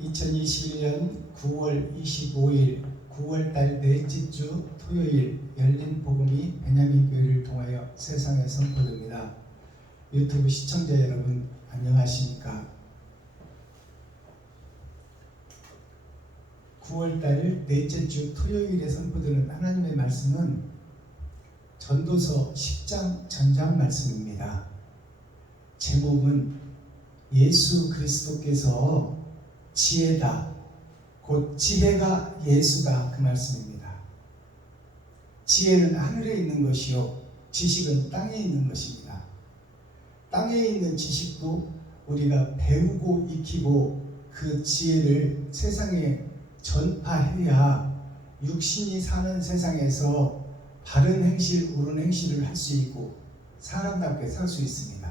2021년 9월 25일 9월달 넷째 주 토요일 열린 복음이 베냐민 교회를 통하여 세상에 선포됩니다. 유튜브 시청자 여러분 안녕하십니까? 9월달 넷째 주 토요일에 선포되는 하나님의 말씀은 전도서 10장 전장 말씀입니다. 제목은 예수 그리스도께서 지혜다, 곧 지혜가 예수다, 그 말씀입니다. 지혜는 하늘에 있는 것이요 지식은 땅에 있는 것입니다. 땅에 있는 지식도 우리가 배우고 익히고 그 지혜를 세상에 전파해야 육신이 사는 세상에서 바른 행실, 옳은 행실을 할 수 있고 사람답게 살 수 있습니다.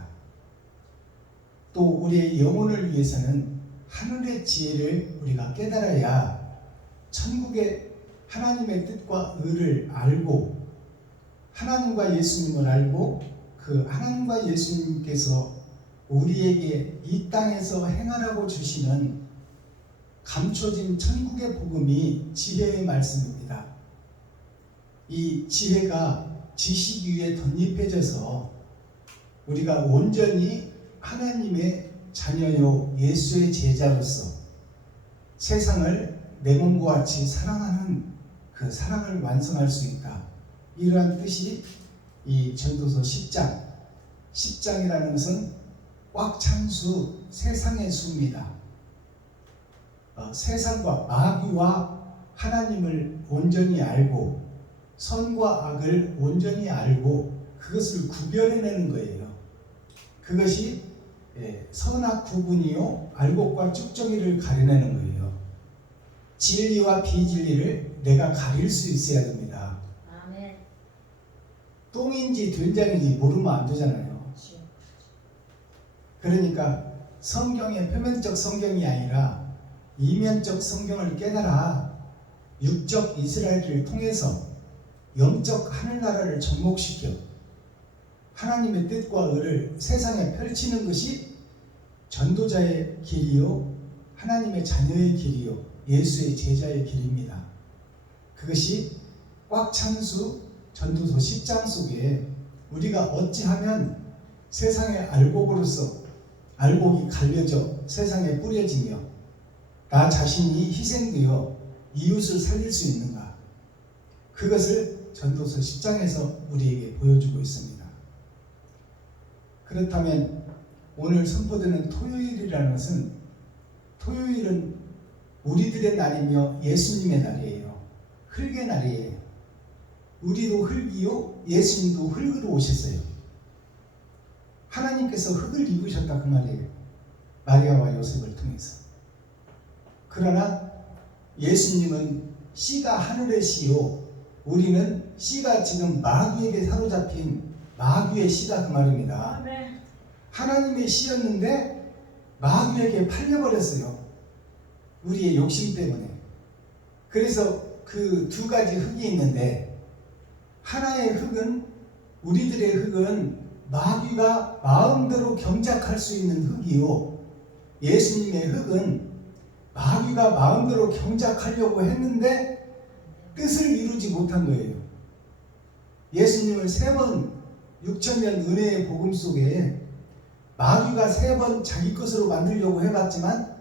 또 우리의 영혼을 위해서는 하늘의 지혜를 우리가 깨달아야 천국의 하나님의 뜻과 의를 알고 하나님과 예수님을 알고 그 하나님과 예수님께서 우리에게 이 땅에서 행하라고 주시는 감춰진 천국의 복음이 지혜의 말씀입니다. 이 지혜가 지식 위에 덧입혀져서 우리가 온전히 하나님의 자녀요 예수의 제자로서 세상을 내 몸과 같이 사랑하는 그 사랑을 완성할 수 있다. 이러한 뜻이 이 전도서 10장이라는 것은 꽉 찬 수, 세상의 수입니다. 세상과 마귀와 하나님을 온전히 알고 선과 악을 온전히 알고 그것을 구별해내는 거예요. 그것이 선악 구분이요 알곡과 쭉정이를 가려내는 거예요. 진리와 비진리를 내가 가릴 수 있어야 됩니다. 아멘. 똥인지 된장인지 모르면 안 되잖아요. 그러니까 성경의 표면적 성경이 아니라 이면적 성경을 깨달아 육적 이스라엘을 통해서 영적 하늘나라를 접목시켜 하나님의 뜻과 의를 세상에 펼치는 것이 전도자의 길이요 하나님의 자녀의 길이요 예수의 제자의 길입니다. 그것이 꽉 찬 수 전도서 10장 속에 우리가 어찌하면 세상의 알곡으로서 알곡이 갈려져 세상에 뿌려지며 나 자신이 희생되어 이웃을 살릴 수 있는가, 그것을 전도서 10장에서 우리에게 보여주고 있습니다. 그렇다면 오늘 선포되는 토요일이라는 것은, 토요일은 우리들의 날이며 예수님의 날이에요. 흙의 날이에요. 우리도 흙이요 예수님도 흙으로 오셨어요. 하나님께서 흙을 입으셨다 그 말이에요. 마리아와 요셉을 통해서. 그러나 예수님은 씨가 하늘의 씨요 우리는 씨가 지금 마귀에게 사로잡힌 마귀의 씨다 그 말입니다. 아멘. 하나님의 씨였는데 마귀에게 팔려버렸어요. 우리의 욕심 때문에. 그래서 그 두 가지 흙이 있는데, 하나의 흙은, 우리들의 흙은 마귀가 마음대로 경작할 수 있는 흙이요, 예수님의 흙은 마귀가 마음대로 경작하려고 했는데 뜻을 이루지 못한 거예요. 예수님을 3번 6,000년 은혜의 복음 속에 마귀가 3번 자기 것으로 만들려고 해봤지만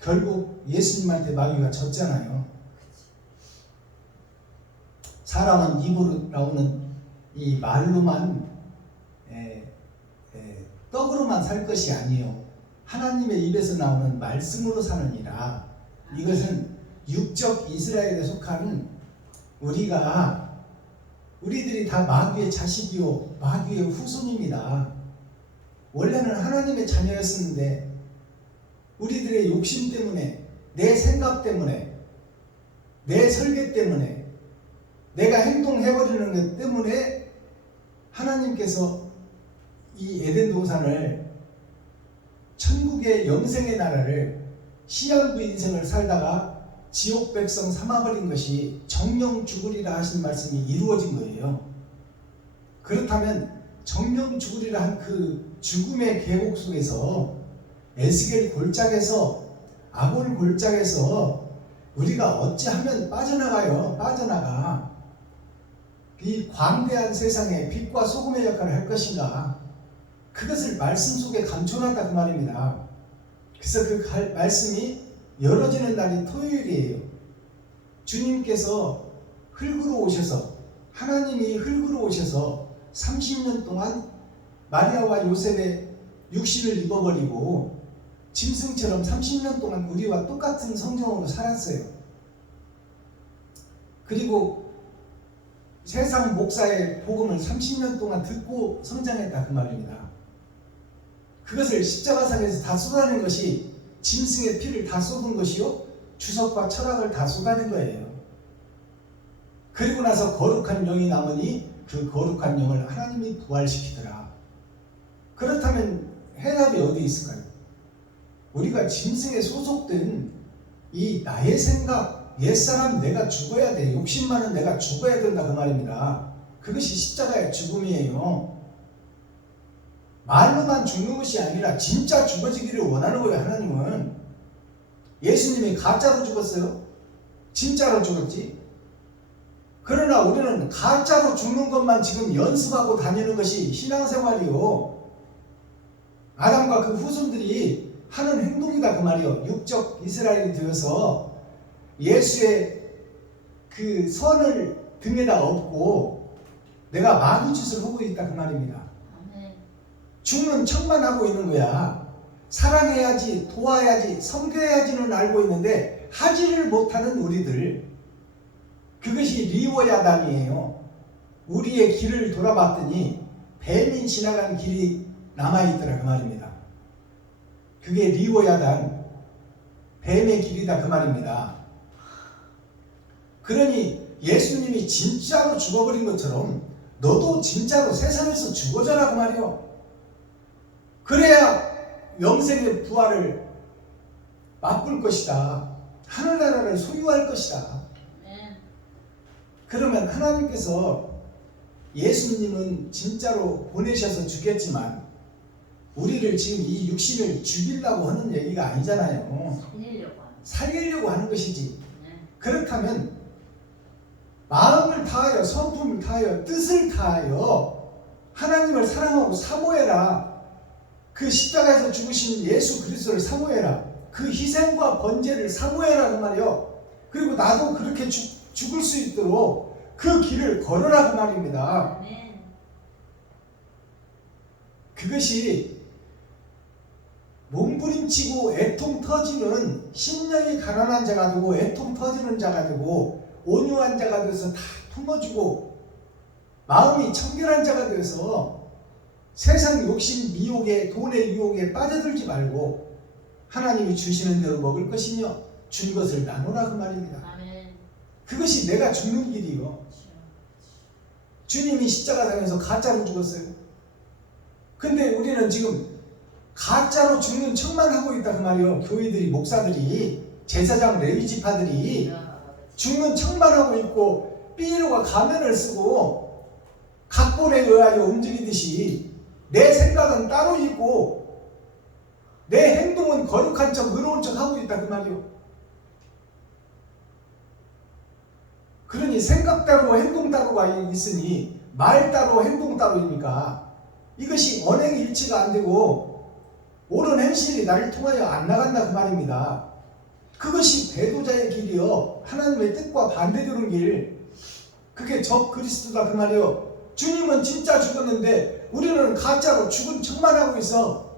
결국 예수님한테 마귀가 졌잖아요. 사람은 입으로 나오는 이 말로만 떡으로만 살 것이 아니요 하나님의 입에서 나오는 말씀으로 사느니라. 이것은 육적 이스라엘에 속한 우리들이 다 마귀의 자식이요 마귀의 후손입니다. 원래는 하나님의 자녀였었는데 우리들의 욕심 때문에, 내 생각 때문에, 내 설계 때문에, 내가 행동해버리는 것 때문에 하나님께서 이 에덴 동산을, 천국의 영생의 나라를 시한부 인생을 살다가 지옥 백성 삼아버린 것이 정령 죽으리라 하신 말씀이 이루어진 거예요. 그렇다면 정령 죽으리라 한 그 죽음의 계곡 속에서 에스겔 골짜기에서 아골 골짜기에서 우리가 어찌하면 빠져나가요. 빠져나가. 이 광대한 세상에 빛과 소금의 역할을 할 것인가? 그것을 말씀 속에 감춰놨다 그 말입니다. 그래서 그 말씀이 열어지는 날이 토요일이에요. 주님께서 흙으로 오셔서, 하나님이 흙으로 오셔서 30년 동안 마리아와 요셉의 육신을 입어버리고 짐승처럼 30년 동안 우리와 똑같은 성정으로 살았어요. 그리고 세상 목사의 복음을 30년 동안 듣고 성장했다 그 말입니다. 그것을 십자가상에서 다 쏟아낸 것이, 짐승의 피를 다 쏟은 것이요, 주석과 철학을 다 쏟아낸 거예요. 그리고 나서 거룩한 영이 남으니 그 거룩한 영을 하나님이 부활시키더라. 그렇다면 해답이 어디 있을까요? 우리가 짐승에 소속된 이 나의 생각, 옛사람 내가 죽어야 돼, 욕심 많은 내가 죽어야 된다 그 말입니다. 그것이 십자가의 죽음이에요. 말로만 죽는 것이 아니라 진짜 죽어지기를 원하는 거예요. 하나님은. 예수님이 가짜로 죽었어요? 진짜로 죽었지? 그러나 우리는 가짜로 죽는 것만 지금 연습하고 다니는 것이 신앙생활이요. 아담과 그 후손들이 하는 행동이다 그 말이요. 육적 이스라엘이 되어서 예수의 그 선을 등에다 업고 내가 마귀짓을 하고 있다 그 말입니다. 죽는 척만 하고 있는 거야. 사랑해야지, 도와야지, 섬겨야지는 알고 있는데 하지를 못하는 우리들, 그것이 리워야단이에요. 우리의 길을 돌아봤더니 뱀이 지나간 길이 남아있더라 그 말입니다. 그게 리워야단, 뱀의 길이다 그 말입니다. 그러니 예수님이 진짜로 죽어버린 것처럼 너도 진짜로 세상에서 죽어져라 그 말이요. 그래야 영생의 부활을 맛볼 것이다. 하늘나라를 소유할 것이다. 그러면 하나님께서 예수님은 진짜로 보내셔서 죽였지만 우리를 지금 이 육신을 죽이려고 하는 얘기가 아니잖아요. 살리려고 하는 것이지. 그렇다면 마음을 다하여, 성품을 다하여, 뜻을 다하여 하나님을 사랑하고 사모해라. 그 십자가에서 죽으신 예수 그리스도를 사모해라. 그 희생과 번제를 사모해라 그 말이요. 그리고 나도 그렇게 죽을 수 있도록 그 길을 걸어라 그 말입니다. 그것이 몸부림치고 애통 터지는, 심령이 가난한 자가 되고 애통 터지는 자가 되고 온유한 자가 되어서 다 품어주고 마음이 청결한 자가 되어서 세상 욕심 미혹에, 돈의 유혹에 빠져들지 말고 하나님이 주시는 대로 먹을 것이며 준 것을 나누라 그 말입니다. 그것이 내가 죽는 길이요. 주님이 십자가상에서 가짜로 죽었어요. 근데 우리는 지금 가짜로 죽는 척만 하고 있다 그 말이요. 교회들이, 목사들이, 제사장, 레위 지파들이 죽는 척만 하고 있고 삐로가 가면을 쓰고 각본에 의하여 움직이듯이 내 생각은 따로 있고 내 행동은 거룩한 척, 의로운 척 하고 있다 그 말이요. 그러니 생각 따로 행동 따로가 있으니 말 따로 행동 따로입니까? 이것이 언행일치가 안 되고 옳은 행실이 나를 통하여 안 나간다 그 말입니다. 그것이 배도자의 길이요, 하나님의 뜻과 반대되는 길, 그게 적 그리스도다 그 말이요. 주님은 진짜 죽었는데 우리는 가짜로 죽은 척만 하고 있어.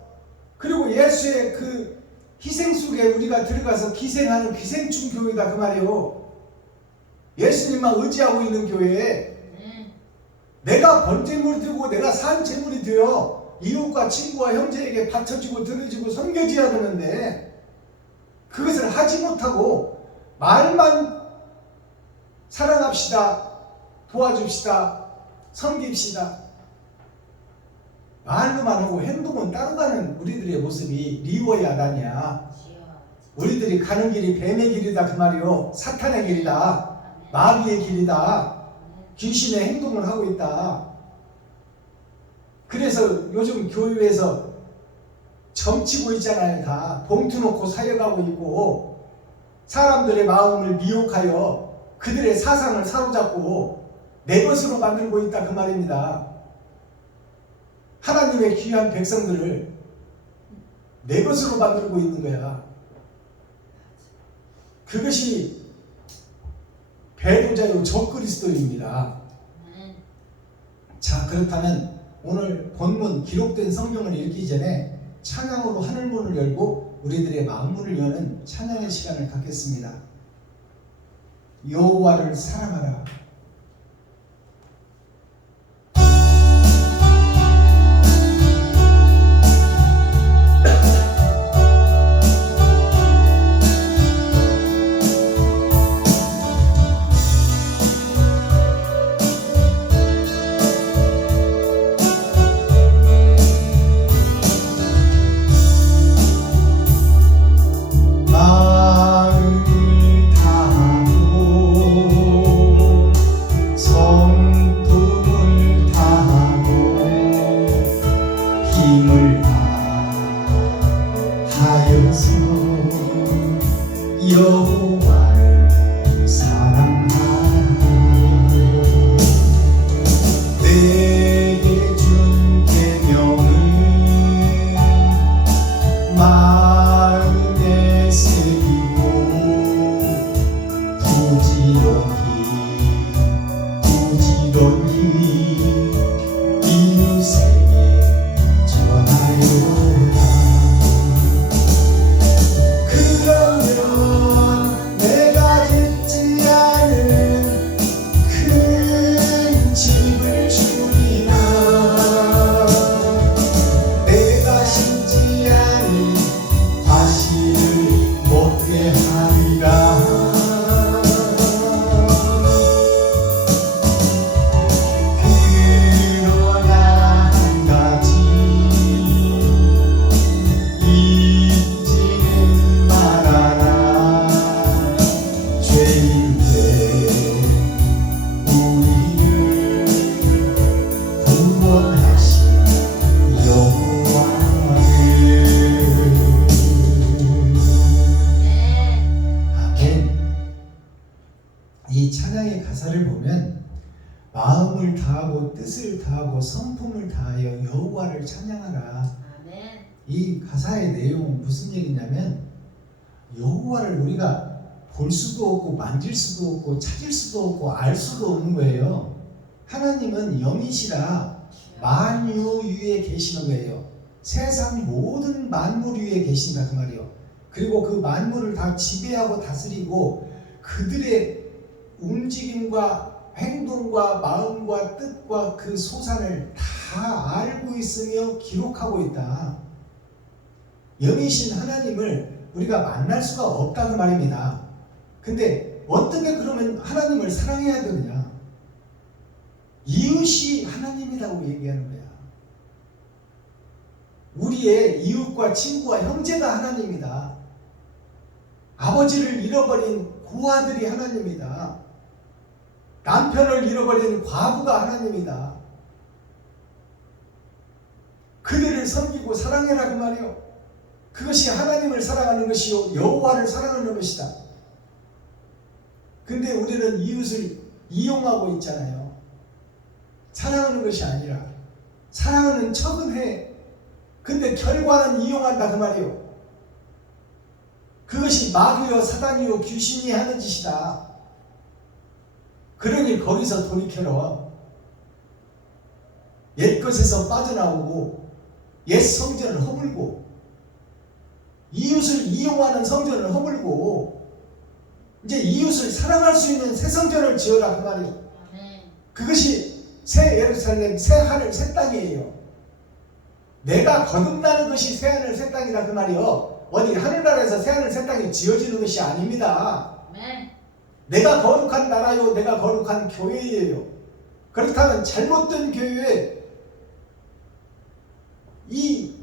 그리고 예수의 그 희생 속에 우리가 들어가서 기생하는 기생충 교회다 그 말이요. 예수님만 의지하고 있는 교회에 내가 번제물이 되고 내가 산 제물이 되어 이웃과 친구와 형제에게 바쳐지고 드려지고 섬겨져야 되는데 그것을 하지 못하고 말만 사랑합시다, 도와줍시다, 섬깁시다, 말로만 하고 행동은 따로 가는 우리들의 모습이 리워야단이야. 우리들이 가는 길이 뱀의 길이다 그 말이요. 사탄의 길이다, 마귀의 길이다, 귀신의 행동을 하고 있다. 그래서 요즘 교회에서 점치고 있잖아요. 다 봉투 놓고 사역하고 있고 사람들의 마음을 미혹하여 그들의 사상을 사로잡고 내 것으로 만들고 있다 그 말입니다. 하나님의 귀한 백성들을 내 것으로 만들고 있는 거야. 그것이 배도자요 적그리스도입니다. 자, 그렇다면 오늘 본문 기록된 성경을 읽기 전에 찬양으로 하늘문을 열고 우리들의 마음문을 여는 찬양의 시간을 갖겠습니다. 여호와를 사랑하라. 여호와를 사랑하라. 내게 준 계명을 마음에 새기고 부지런히 이웃에게 전하여라. 이 찬양의 가사를 보면 마음을 다하고 뜻을 다하고 성품을 다하여 여호와를 찬양하라. 아멘. 이 가사의 내용은 무슨 얘기냐면 여호와를 우리가 볼 수도 없고 만질 수도 없고 찾을 수도 없고 알 수도 없는 거예요. 하나님은 영이시라 만유 위에 계시는 거예요. 세상 모든 만물 위에 계신다 그 말이에요. 그리고 그 만물을 다 지배하고 다스리고 그들의 움직임과 행동과 마음과 뜻과 그 소산을 다 알고 있으며 기록하고 있다. 영이신 하나님을 우리가 만날 수가 없다는 말입니다. 근데 어떻게 그러면 하나님을 사랑해야 되느냐? 이웃이 하나님이라고 얘기하는 거야. 우리의 이웃과 친구와 형제가 하나님이다. 아버지를 잃어버린 고아들이 하나님이다. 남편을 잃어버린 과부가 하나님이다. 그들을 섬기고 사랑해라 그 말이요. 그것이 하나님을 사랑하는 것이요 여호와를 사랑하는 것이다. 근데 우리는 이웃을 이용하고 있잖아요. 사랑하는 것이 아니라 사랑하는 척은 해. 근데 결과는 이용한다 그 말이요. 그것이 마귀요 사단이요 귀신이 하는 짓이다. 그러니 거기서 돌이켜라. 옛것에서 빠져나오고 옛 성전을 허물고 이웃을 이용하는 성전을 허물고 이제 이웃을 사랑할 수 있는 새 성전을 지어라 그 말이에요. 그것이 새 예루살렘, 새 하늘, 새 땅이에요. 내가 거듭나는 것이 새 하늘, 새 땅이라 그 말이에요. 어디 하늘나라에서 새 하늘, 새 땅이 지어지는 것이 아닙니다. 내가 거룩한 나라요, 내가 거룩한 교회예요. 그렇다면 잘못된 교회, 이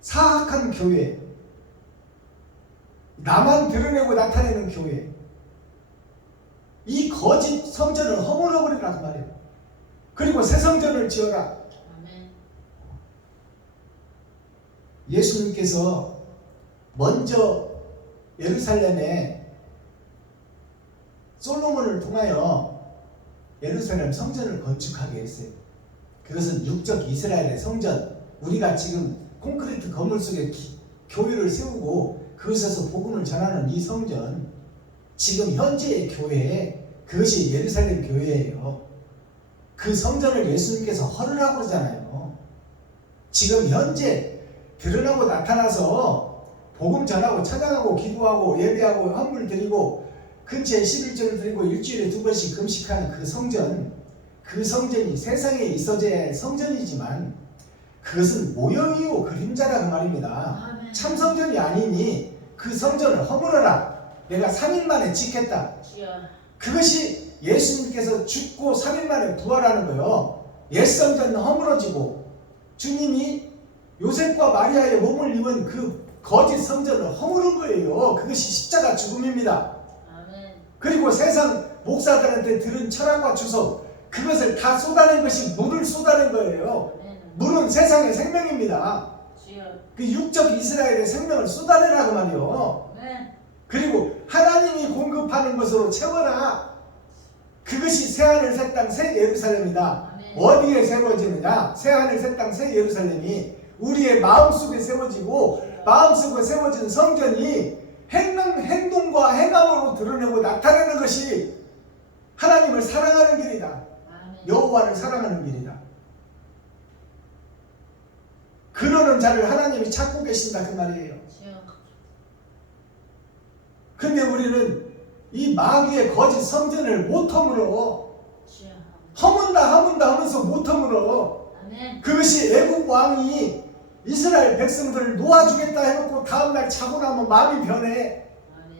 사악한 교회, 나만 드러내고 나타내는 교회, 이 거짓 성전을 허물어버리라 그 말이에요. 그리고 새 성전을 지어라. 예수님께서 먼저 예루살렘에 솔로몬을 통하여 예루살렘 성전을 건축하게 했어요. 그것은 육적 이스라엘의 성전, 우리가 지금 콘크리트 건물 속에 교회를 세우고 그것에서 복음을 전하는 이 성전, 지금 현재의 교회, 그것이 예루살렘 교회예요. 그 성전을 예수님께서 허르라고 그러잖아요. 지금 현재 드러나고 나타나서 복음 전하고 찬양하고 기도하고 예배하고 헌물 드리고 근처에 11절을 드리고 일주일에 2번씩 금식하는 그 성전, 그 성전이 세상에 있어져야 할 성전이지만 그것은 모형이요 그림자라는 말입니다. 아멘. 참 성전이 아니니 그 성전을 허물어라. 내가 3일 만에 짓겠다. 주여. 그것이 예수님께서 죽고 3일 만에 부활하는 거예요. 옛 성전은 허물어지고 주님이 요셉과 마리아의 몸을 입은 그 거짓 성전을 허무른 거예요. 그것이 십자가 죽음입니다. 아멘. 그리고 세상 목사들한테 들은 철학과 주석, 그것을 다 쏟아낸 것이 물을 쏟아낸 거예요. 아멘. 물은 세상의 생명입니다. 주여. 그 육적 이스라엘의 생명을 쏟아내라고 말이요. 아멘. 그리고 하나님이 공급하는 것으로 채워라. 그것이 새하늘 새 땅 새 예루살렘이다. 아멘. 어디에 세워지느냐? 새하늘 새 땅 새 예루살렘이 우리의 마음속에 세워지고, 마음속에 세워진 성전이 행동과 행함으로 드러내고 나타내는 것이 하나님을 사랑하는 길이다. 아멘. 여호와를 사랑하는 길이다. 그러는 자를 하나님이 찾고 계신다 그 말이에요. 주여. 근데 우리는 이 마귀의 거짓 성전을 못 허물어. 주여. 허문다 하면서 못 허물어. 아멘. 그것이 애국 왕이 이스라엘 백성들을 놓아주겠다 해놓고 다음날 자고 나면 마음이 변해. 아멘.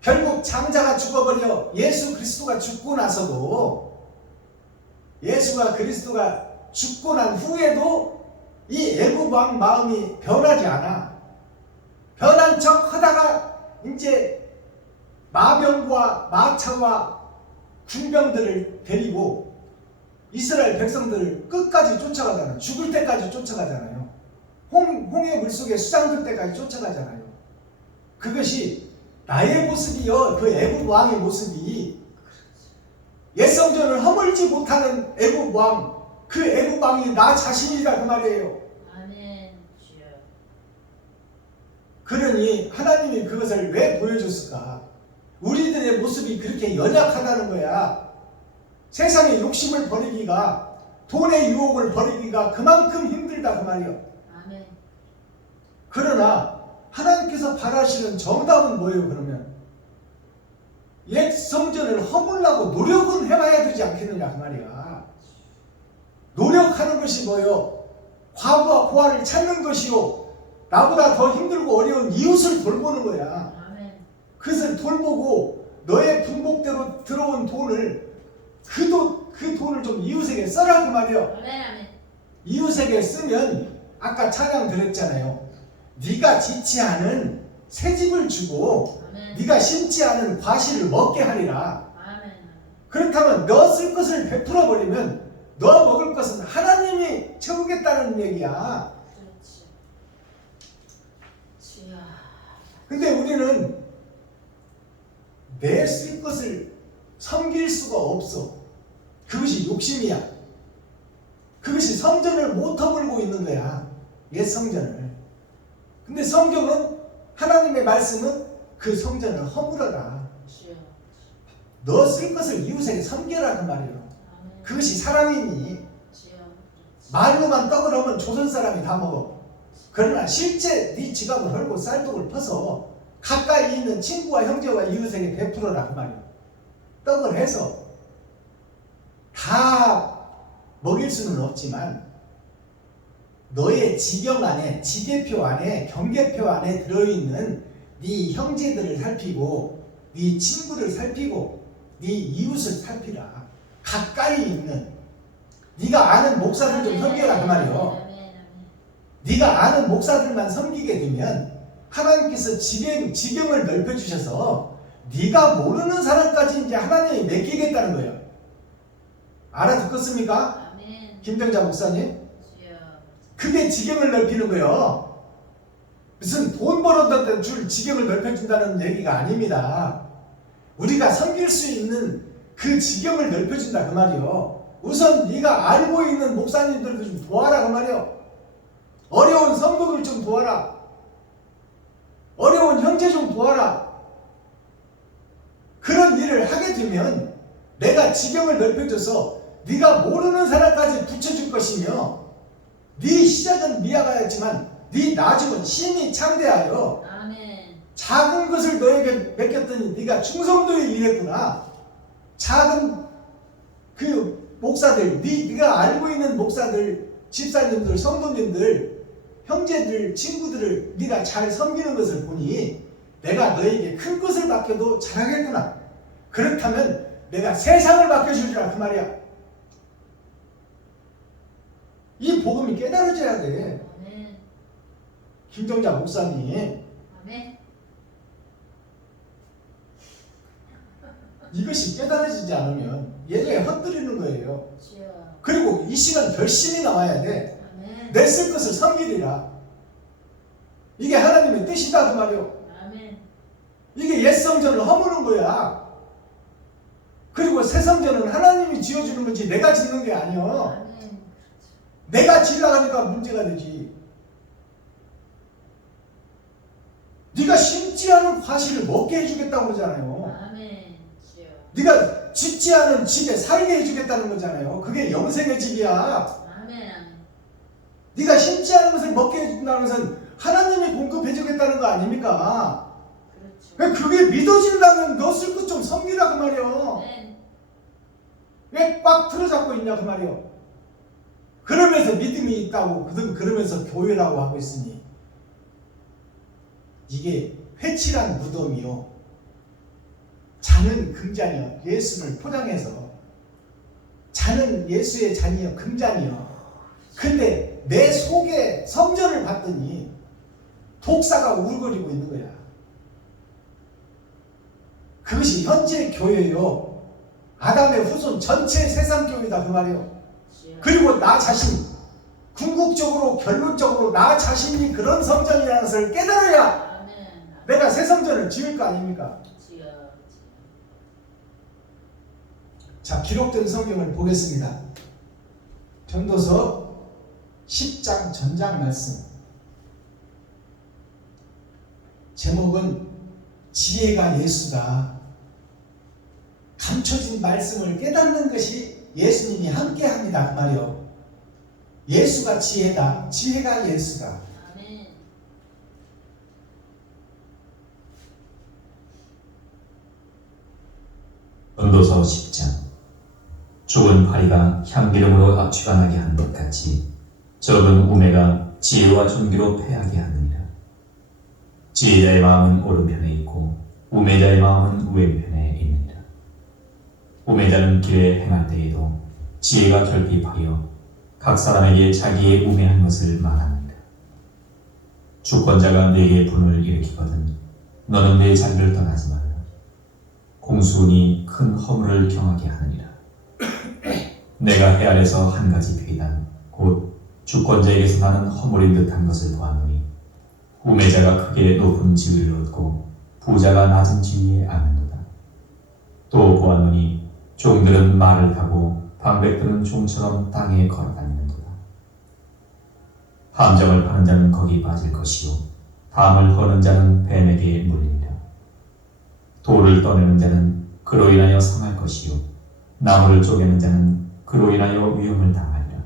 결국 장자가 죽어버려. 예수 그리스도가 죽고 나서도, 예수가 그리스도가 죽고 난 후에도 이 애국 왕 마음이 변하지 않아. 변한 척 하다가 이제 마병과 마차와 군병들을 데리고 이스라엘 백성들을 끝까지 쫓아가잖아요. 죽을 때까지 쫓아가잖아요. 홍해 물속에 수장들 때까지 쫓아가잖아요. 그것이 나의 모습이요. 그 애국 왕의 모습이 옛 성전을 허물지 못하는 애국 왕, 그 애국 왕이 나 자신이다 그 말이에요. 아멘. 주여. 그러니 하나님이 그것을 왜 보여줬을까? 우리들의 모습이 그렇게 연약하다는 거야. 세상의 욕심을 버리기가, 돈의 유혹을 버리기가 그만큼 힘들다 그 말이에요. 아멘. 그러나 하나님께서 바라시는 정답은 뭐예요 그러면? 옛 성전을 허물라고 노력은 해봐야 되지 않겠느냐 그 말이야. 노력하는 것이 뭐예요? 과부와 고아를 찾는 것이요. 나보다 더 힘들고 어려운 이웃을 돌보는 거야. 아멘. 그것을 돌보고 너의 분복대로 들어온 돈을 그 돈을 좀 이웃에게 써라 그 말이에요. 아멘. 아멘. 이웃에게 쓰면 아까 찬양 드렸잖아요. 네가 짓지 않은 새 집을 주고 아멘. 네가 심지 않은 과실을 먹게 하리라. 아멘. 그렇다면 너 쓸 것을 베풀어 버리면 너 먹을 것은 하나님이 채우겠다는 얘기야. 그렇지. 주여. 근데 우리는 내 쓸 것을 섬길 수가 없어. 그것이 욕심이야. 그것이 성전을 못 허물고 있는 거야. 옛 성전을. 근데 성경은, 하나님의 말씀은 그 성전을 허물어라. 주여. 너 쓸 것을 이웃에게 섬겨라 그 말이에요. 아멘. 그것이 사랑이니. 주여. 말로만 떡을 하면 조선 사람이 다 먹어. 그러나 실제 네 지갑을 헐고 쌀떡을 퍼서 가까이 있는 친구와 형제와 이웃에게 베풀어라 그 말이에요. 떡을 해서 다 먹일 수는 없지만 너의 지경 안에, 지계표 안에, 경계표 안에 들어있는 네 형제들을 살피고 네 친구를 살피고 네 이웃을 살피라. 가까이 있는 네가 아는 목사들 좀 섬겨라 그 말이에요. 네가 아는 목사들만 섬기게 되면 하나님께서 지경을 넓혀주셔서 네가 모르는 사람까지 이제 하나님이 맡기겠다는 거예요. 알아듣겠습니까? 아멘. 김병자 목사님? 그게 지경을 넓히는 거예요. 무슨 돈 벌어다 줄 지경을 넓혀준다는 얘기가 아닙니다. 우리가 섬길 수 있는 그 지경을 넓혀준다 그 말이요. 우선 네가 알고 있는 목사님들도 좀 도와라 그 말이요. 어려운 성도들 좀 도와라. 어려운 형제 좀 도와라. 그런 일을 하게 되면 내가 지경을 넓혀줘서 네가 모르는 사람까지 붙여줄 것이며, 네 시작은 미약하였지만 네 나중은 신이 창대하여 아멘. 작은 것을 너에게 맡겼더니 네가 충성도에 일했구나. 작은 그 목사들, 네가 알고 있는 목사들, 집사님들, 성도님들, 형제들, 친구들을 네가 잘 섬기는 것을 보니 내가 너에게 큰 것을 맡겨도 잘하겠구나. 그렇다면 내가 세상을 맡겨주리라 그 말이야. 이 복음이 깨달아져야 돼. 아멘. 김정자 목사님, 아멘. 이것이 깨달아지지 않으면 예배에 헛들이는 거예요. 주여. 그리고 이 시간 결심이 나와야 돼. 아멘. 내 쓸 것을 섬기리라. 이게 하나님의 뜻이다 그 말이요. 아멘. 이게 옛 성전을 허무는 거야. 그리고 새 성전은 하나님이 지어주는 거지 내가 짓는 게 아니야. 아멘. 내가 지으려니까 문제가 되지. 네가 심지 않은 과실을 먹게 해주겠다고 그러잖아요. 아멘. 주여. 네가 짓지 않은 집에 살게 해주겠다는 거잖아요. 그게 영생의 집이야. 아멘. 아멘. 네가 심지 않은 것을 먹게 해준다는 것은 하나님이 공급해주겠다는 거 아닙니까? 그렇죠. 그게 믿어진다면 너 쓸 것 좀 섬기라 그 말이요. 아멘. 왜 꽉 틀어잡고 있냐 그 말이요. 그러면서 믿음이 있다고 그러면서 교회라고 하고 있으니 이게 회칠한 무덤이요. 자는 금잔이요. 예수를 포장해서 자는 예수의 잔이요. 금잔이요. 근데 내 속에 성전을 봤더니 독사가 우르거리고 있는 거야. 그것이 현재 교회요. 아담의 후손 전체 세상교회다 그 말이요. 주여. 그리고 나 자신, 궁극적으로 결론적으로 나 자신이 그런 성전이라는 것을 깨달아야 아멘. 내가 새 성전을 지을 거 아닙니까? 주여. 자, 기록된 성경을 보겠습니다. 전도서 10장 전장 말씀. 제목은 지혜가 예수다. 감춰진 말씀을 깨닫는 것이 예수님이 함께합니다 그 말이요. 예수가 지혜다. 지혜가 예수다. 아멘. 전도서 10장. 좁은 파리가 향기름으로 악취가 나게 하는 것 같이 적은 우매가 지혜와 존귀로 패하게 하느니라. 지혜자의 마음은 오른편에 있고 우매자의 마음은 왼편에 있느니라. 우매자는 길에 행할 때에도 지혜가 결핍하여 각 사람에게 자기의 우매한 것을 말합니다. 주권자가 내게 분을 일으키거든 너는 내 자리를 떠나지 말라. 공수운이 큰 허물을 경하게 하느니라. 내가 해 아래서 한 가지 괴담 곧 주권자에게서 나는 허물인 듯한 것을 보았노니 우매자가 크게 높은 지위를 얻고 부자가 낮은 지위에 앉는도다. 또 보았노니 종들은 말을 타고 방백들은 종처럼 땅에 걸어다니는도다. 함정을 파는 자는 거기 빠질 것이요 담을 허는 자는 뱀에게 물리리라. 돌을 떠내는 자는 그로 인하여 상할 것이요 나무를 쪼개는 자는 그로 인하여 위험을 당하리라.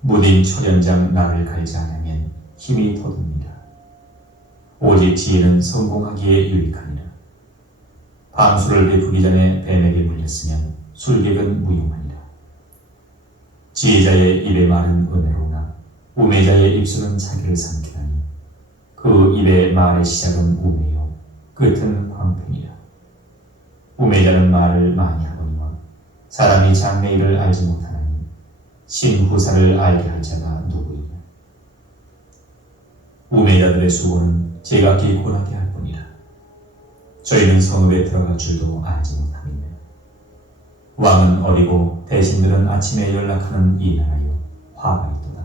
무딘 철연장 나를 갈지 않으면 힘이 더듭니다. 오직 지혜는 성공하기에 유익하니라. 방수를 베푸기 전에 뱀에게 물렸으면 술객은 무용하니라. 지혜자의 입의 말은 은혜로우나 우매자의 입술은 자기를 삼키나니 그 입의 말의 시작은 우매요 끝은 광팬이라. 우매자는 말을 많이 하거니와 사람이 장래일을 알지 못하나니 신후사를 알게 할 자가 누구이냐. 우매자들의 수고는 제각기 고나게 할 뿐이라. 저희는 성읍에 들어갈 줄도 알지 못함이며 왕은 어리고 대신들은 아침에 연락하는 이 나라요 화가 있도다.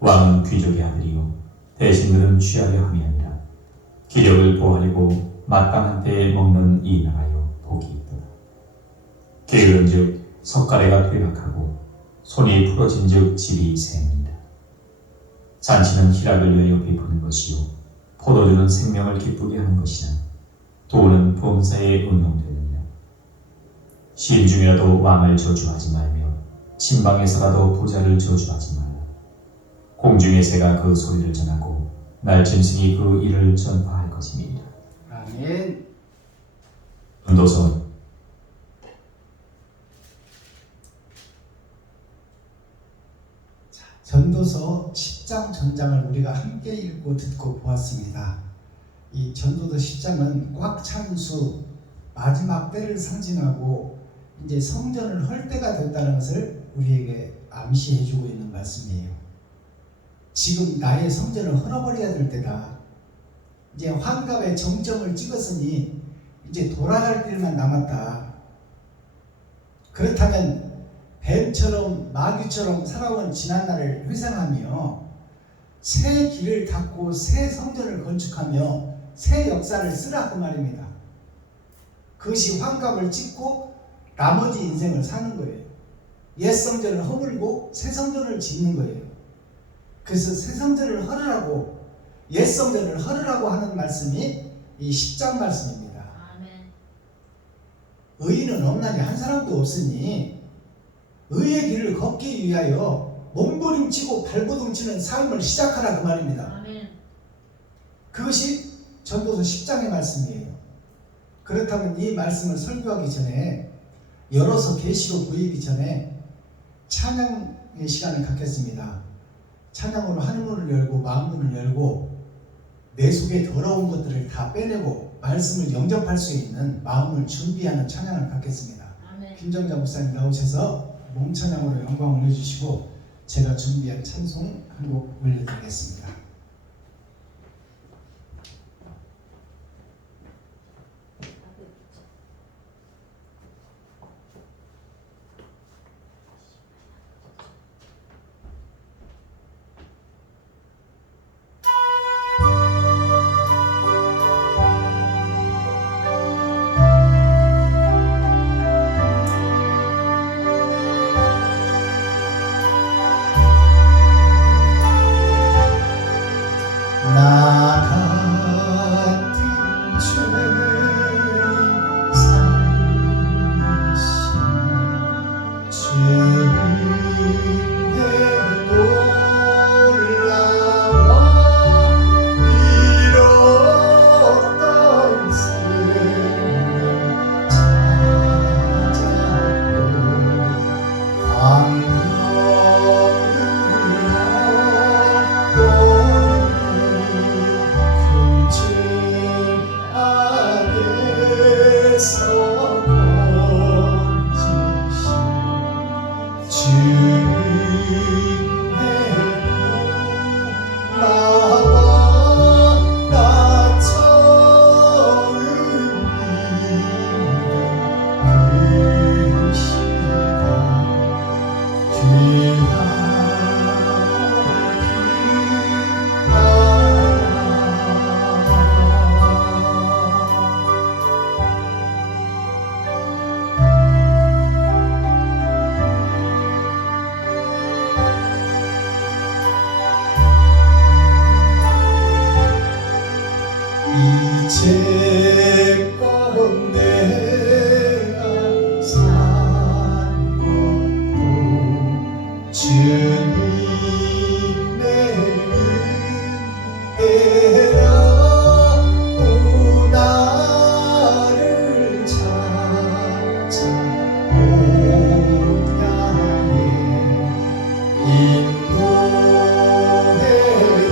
왕은 귀족의 아들이요 대신 그는 취하려 함이 아니라 기력을 보하려고 마땅한 때에 먹는 이 나라여 복이 있도다. 게으른즉 석가래가 퇴락하고 손이 풀어진즉 집이 셉니다. 잔치는 희락을 위하여 베푸는 것이요 포도주는 생명을 기쁘게 하는 것이나 도는 범사에 응용되느니라. 시인 중이라도 왕을 저주하지 말며 침방에서라도 부자를 저주하지 말라. 공중의 새가 그 소리를 전하고 날짐승이 그 일을 전파할 것임이니라. 아멘. 전도서 전도서 10장 전장을 우리가 함께 읽고 듣고 보았습니다. 이 전도서 10장은 꽉 찬 수, 마지막 때를 상징하고 이제 성전을 헐 때가 됐다는 것을 우리에게 암시해주고 있는 말씀이에요. 지금 나의 성전을 헐어버려야 될 때다. 이제 환갑의 정점을 찍었으니 이제 돌아갈 길만 남았다. 그렇다면 뱀처럼 마귀처럼 살아온 지난날을 회상하며 새 길을 닫고 새 성전을 건축하며 새 역사를 쓰라 그 말입니다. 그것이 환갑을 찍고 나머지 인생을 사는 거예요. 옛 성전을 허물고 새 성전을 짓는 거예요. 그래서 새 성전을 헐으라고, 옛 성전을 헐으라고 하는 말씀이 이 10장 말씀입니다. 아멘. 의인은 없나니 한 사람도 없으니 의의 길을 걷기 위하여 몸부림치고 발버둥치는 삶을 시작하라 그 말입니다. 아멘. 그것이 전도서 10장의 말씀이에요. 그렇다면 이 말씀을 설교하기 전에, 열어서 계시로 보이기 전에 찬양의 시간을 갖겠습니다. 찬양으로 하늘문을 열고 마음문을 열고 내 속에 더러운 것들을 다 빼내고 말씀을 영접할 수 있는 마음을 준비하는 찬양을 갖겠습니다. 아멘. 김정자 목사님 나오셔서 몸찬양으로 영광을 올려주시고 제가 준비한 찬송 한 곡 올려드리겠습니다. 나 같은 죄인 삼으신 주님의 놀라워 잃었던 생명 찾았고 이제껏 내가 산 것도 주님의 은혜라. 오 나를 찾아오냐에 인도해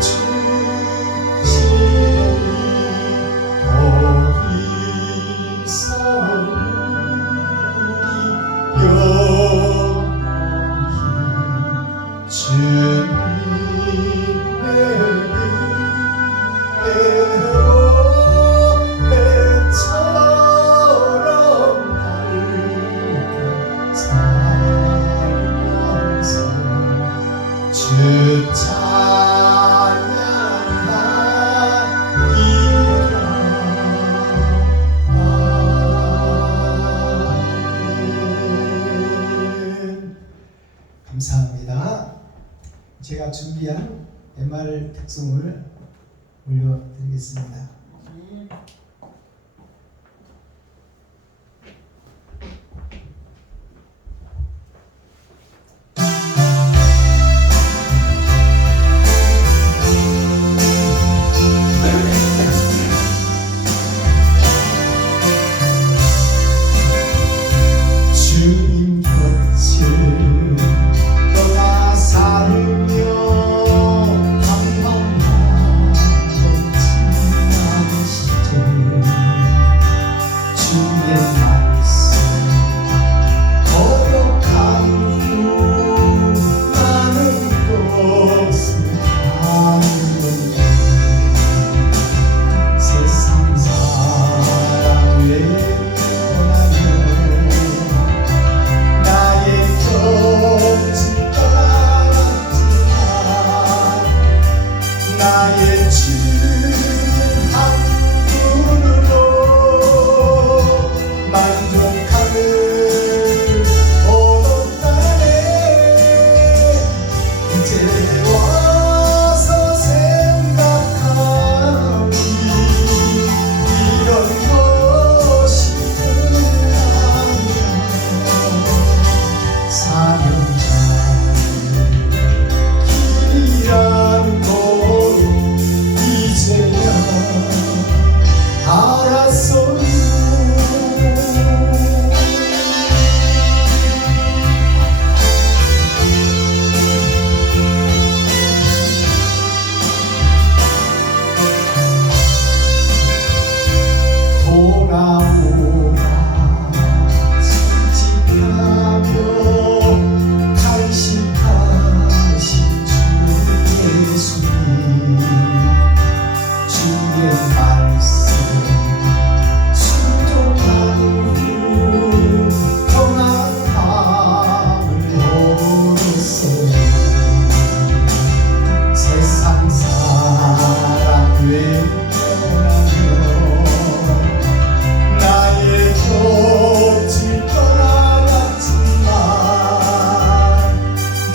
주시니 주말 특송을 올려드리겠습니다. 아멘. 주님 곁을 떠나 살며 방황하던 지난 시절 주의 말씀 거역한 후 많은 것을 하는데 세상 사랑 외면하며 나의 곁을 떠나갔지만 나의 주는 한 분으로 만족함을 얻었다네. 이제 와서 생각하니 이런 것이 아니야. 사명자의 길이란 걸 이제야 알았어요. 돌아오라 칭칭하며 간식하신 주 예수님 주의 말씀 순종한 후 평안함을 얻었어요. 세상 사랑 외면하며 나의 곁을 떠나갔지만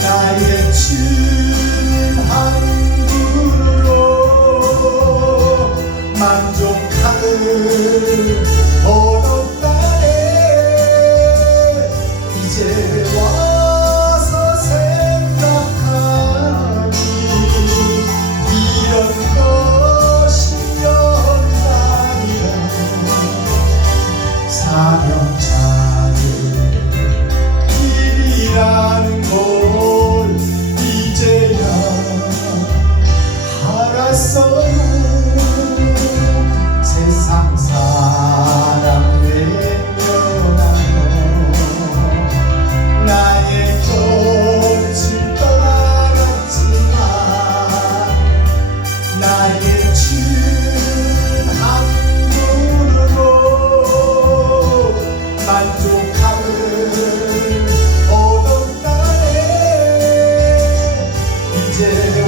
나의 주는 한 분으로 만족함을 얻었다네. 이제 와서 생각하니 이런 것이 연단이라. 사명자의 길이라는 걸 이제야 알았어요. 세상 사랑 외면하며 나의 곁을 떠나갔지만 나의 주는 한 분으로 만족함을 얻었다네. 이제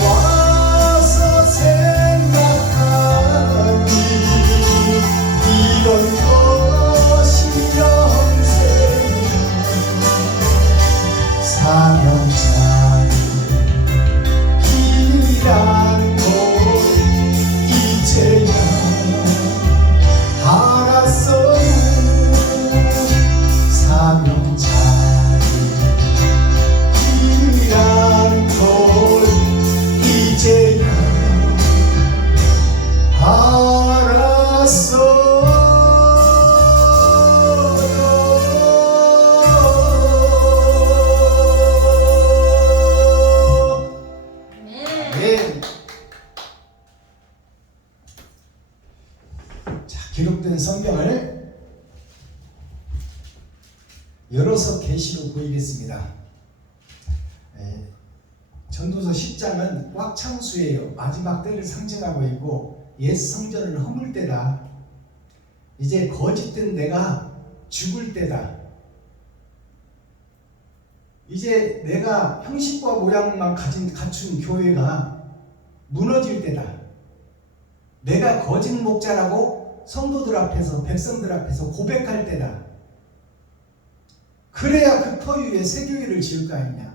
와서 생각하니 이런 것이 영생이야. 사명자의 길이란 걸 이제야 알았어요. 사명자의 길이란 걸 이제야 알았어요. 아멘. 네. 자, 기록된 성경을 열어서 계시로 보이겠습니다. 네. 전도서 10장은 꽉창수예요. 마지막 때를 상징하고 있고 옛 성전을 허물 때다. 이제 거짓된 내가 죽을 때다. 이제 내가 형식과 모양만 갖춘 교회가 무너질 때다. 내가 거짓 목자라고 성도들 앞에서 백성들 앞에서 고백할 때다. 그래야 그 터 위에 새 교회를 지을 거 아니냐.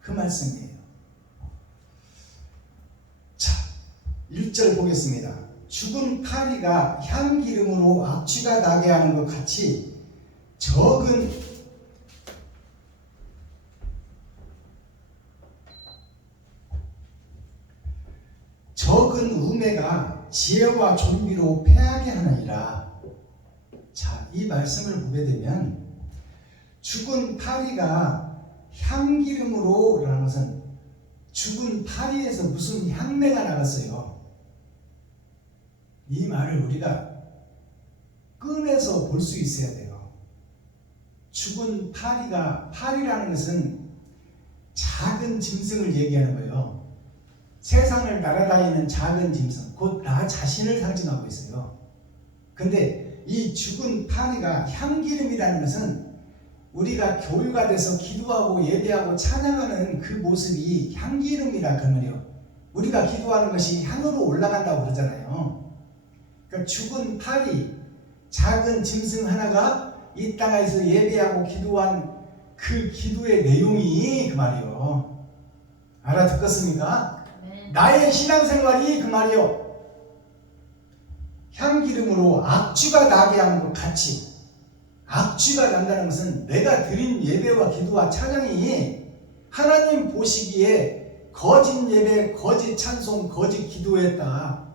그 말씀이에요. 1절 보겠습니다. 죽은 파리가 향기름으로 악취가 나게 하는 것 같이 적은 우매가 지혜와 존귀로 패하게 하느니라. 자, 이 말씀을 보게 되면 죽은 파리가 향기름으로 라는 것은 죽은 파리에서 무슨 향내가 나갔어요. 이 말을 우리가 꺼내서 볼 수 있어야 돼요. 죽은 파리라는 것은 작은 짐승을 얘기하는 거예요. 세상을 날아다니는 작은 짐승, 곧 나 자신을 상징하고 있어요. 근데 이 죽은 파리가 향기름이라는 것은 우리가 교회가 돼서 기도하고 예배하고 찬양하는 그 모습이 향기름이라 그 말이에요. 우리가 기도하는 것이 향으로 올라간다고 그러잖아요. 그러니까 죽은 파리, 작은 짐승 하나가 이 땅에서 예배하고 기도한 그 기도의 내용이 그 말이에요. 알아듣겠습니까? 네. 나의 신앙생활이 그 말이에요. 향기름으로 악취가 나게 하는 것 같이, 악취가 난다는 것은 내가 드린 예배와 기도와 찬양이 하나님 보시기에 거짓 예배, 거짓 찬송, 거짓 기도했다,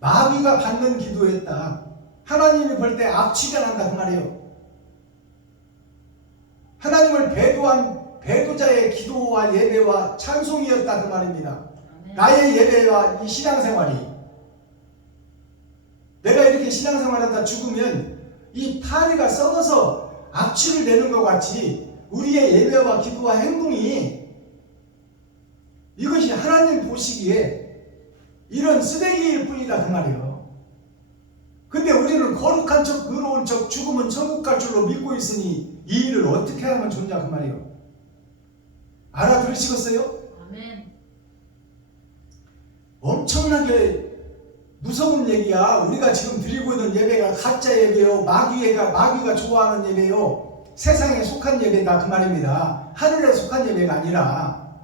마귀가 받는 기도했다, 하나님이 볼 때 악취가 난다 그 말이에요. 하나님을 배도한 배도자의 기도와 예배와 찬송이었다 그 말입니다. 나의 예배와 이 신앙생활이, 내가 이렇게 신앙생활하다 죽으면 이 파리가 썩어서 악취를 내는 것 같이 우리의 예배와 기도와 행동이 이것이 하나님 보시기에 이런 쓰레기일 뿐이다 그 말이에요. 근데 우리는 거룩한 척, 의로운 척, 죽으면 천국 갈 줄로 믿고 있으니 이 일을 어떻게 하면 좋냐 그 말이에요. 알아들으시겠어요? 아멘. 엄청나게 무서운 얘기야. 우리가 지금 드리고 있는 예배가 가짜 예배요, 마귀가 좋아하는 예배요, 세상에 속한 예배다 그 말입니다. 하늘에 속한 예배가 아니라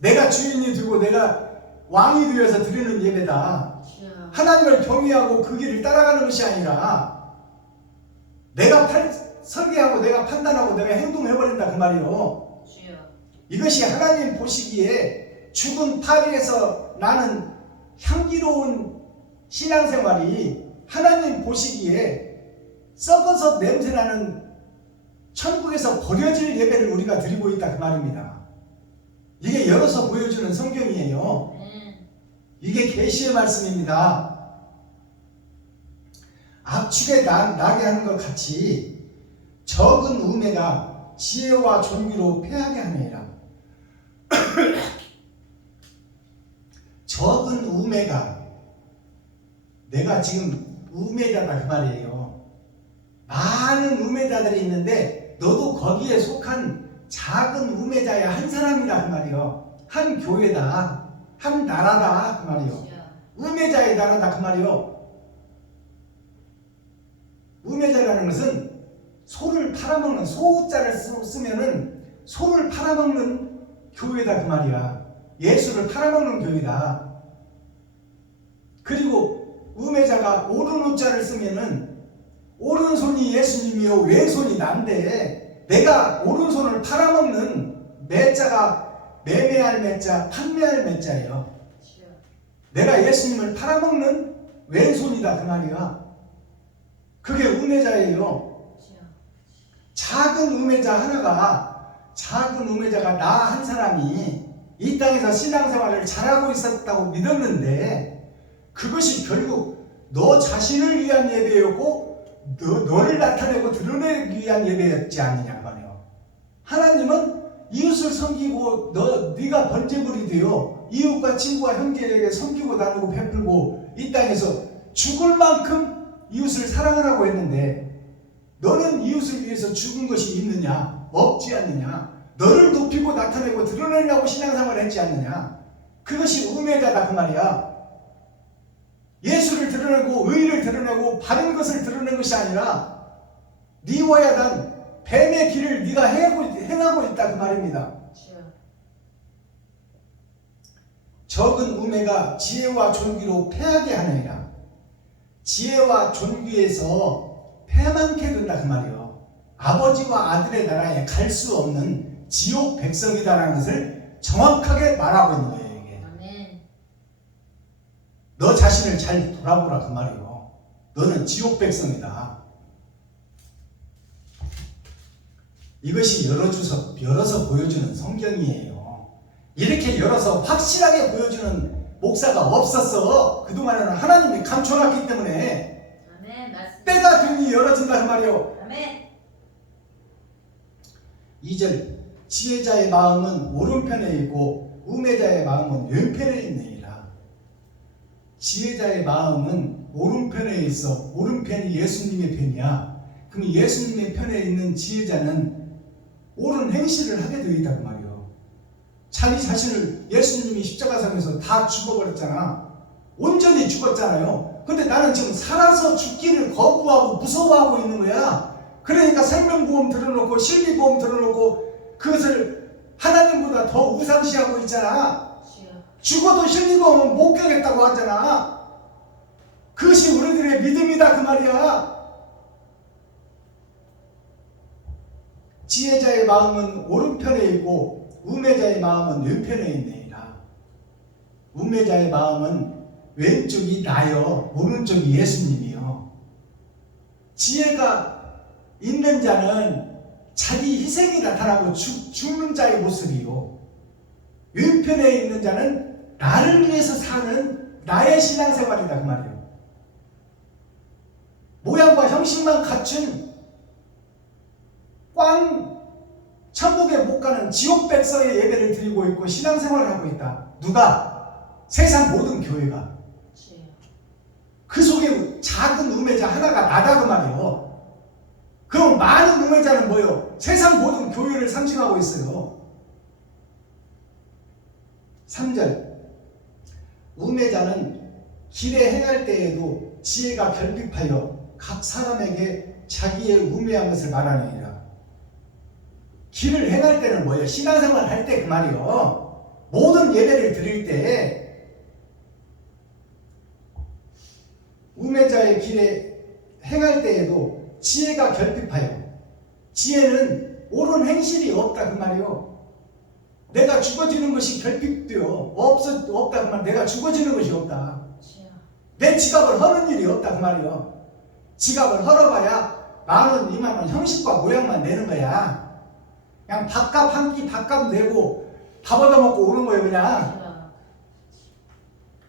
내가 주인이 되고 내가 왕이 되어서 드리는 예배다. 하나님을 경외하고 그 길을 따라가는 것이 아니라 내가 설계하고 내가 판단하고 내가 행동해버린다 그 말이요. 이것이 하나님 보시기에 죽은 파리에서 나는 향기로운 신앙생활이 하나님 보시기에 썩어서 냄새나는 천국에서 버려질 예배를 우리가 드리고 있다 그 말입니다. 이게 열어서 보여주는 성경이에요. 이게 계시의 말씀입니다. 악취가 나게 하는 것 같이 적은 우매가 지혜와 존귀로 패하게 하느니라. 적은 우매가, 내가 지금 우매자다 그 말이에요. 많은 우매자들이 있는데 너도 거기에 속한 작은 우매자야 한 사람이다 그 말이에요. 한 교회다, 한 나라다 그 말이에요. 우매자의 나라다 그 말이에요. 우매자라는 것은 소를 팔아먹는, 소자를 쓰면은 소를 팔아먹는 교회다 그 말이야. 예수를 팔아먹는 교회다. 그리고 우매자가 오른우자를 쓰면은 오른손이 예수님이요 왼손이 난데, 내가 오른손을 팔아먹는 매자가 매매할 매자, 판매할 매자예요. 내가 예수님을 팔아먹는 왼손이다 그 말이야. 그게 우매자예요. 작은 우매자 하나가, 작은 우매자가 나 한 사람이 이 땅에서 신앙생활을 잘하고 있었다고 믿었는데 그것이 결국 너 자신을 위한 예배였고 너를 나타내고 드러내기 위한 예배였지 않느냐 말이에요. 하나님은 이웃을 섬기고 네가 번제물이 되어 이웃과 친구와 형제에게 섬기고 나누고 베풀고 이 땅에서 죽을 만큼 이웃을 사랑하라고 했는데 너는 이웃을 위해서 죽은 것이 있느냐? 없지 않느냐? 너를 높이고 나타내고 드러내려고 신앙생활을 했지 않느냐? 그것이 우매자다 그 말이야. 예수를 드러내고 의를 드러내고 바른 것을 드러낸 것이 아니라 니워야 단 뱀의 길을 네가 행하고 있다 그 말입니다. 적은 우매가 지혜와 존귀로 패하게 하느니라. 지혜와 존귀에서 패망케 된다 그 말이요. 아버지와 아들의 나라에 갈 수 없는 지옥 백성이다라는 것을 정확하게 말하고 있는 거예요. 이게. 아멘. 너 자신을 잘 돌아보라 그 말이요. 너는 지옥 백성이다. 이것이 열어서 보여주는 성경이에요. 이렇게 열어서 확실하게 보여주는 목사가 없었어. 그동안에는 하나님이 감춰놨기 때문에. 아멘. 맞습니다. 때가 되니 열어진다 그 말이요. 아멘. 2절 지혜자의 마음은 오른편에 있고 우매자의 마음은 왼편에 있느니라. 지혜자의 마음은 오른편에 있어. 오른편이 예수님의 편이야. 그럼 예수님의 편에 있는 지혜자는 옳은 행실을 하게 되어 있다 그 말이요. 자기 자신을 예수님이 십자가상에서 다 죽어버렸잖아. 온전히 죽었잖아요. 근데 나는 지금 살아서 죽기를 거부하고 무서워하고 있는 거야. 그러니까 생명보험 들어놓고 실비보험 들어놓고 그것을 하나님보다 더 우상시하고 있잖아. 주여. 죽어도 실비보험은 못 가겠다고 하잖아. 그것이 우리들의 믿음이다 그 말이야. 지혜자의 마음은 오른편에 있고 우매자의 마음은 왼편에 있느니라. 우매자의 마음은 왼쪽이 나요, 오른쪽이 예수님이요. 지혜가 있는 자는 자기 희생이 나타나고 죽는 자의 모습이요. 왼편에 있는 자는 나를 위해서 사는 나의 신앙생활이다 그 말이에요. 모양과 형식만 갖춘 천국에 못 가는 지옥 백성의 예배를 드리고 있고 신앙생활을 하고 있다. 누가? 세상 모든 교회가. 주여. 그 속에 작은 우매자 하나가 나다 그 말이에요. 그럼 많은 우매자는 뭐예요? 세상 모든 교회를 상징하고 있어요. 3절 우매자는 길에 행할 때에도 지혜가 결핍하여 각 사람에게 자기의 우매한 것을 말하느니라. 길을 행할 때는 뭐예요? 신앙생활 할 때 그 말이요. 모든 예배를 드릴 때 우매자의 길에 행할 때에도 지혜가 결핍하여. 지혜는 옳은 행실이 없다 그 말이요. 내가 죽어지는 것이 결핍돼요. 없다 그 말. 내가 죽어지는 것이 없다. 주여. 내 지갑을 허는 일이 없다 그 말이요. 지갑을 헐어봐야 10,000원, 20,000원 형식과 모양만 내는 거야. 그냥 밥값 한 끼 밥값 내고 다 얻어먹고 오는 거예요 그냥.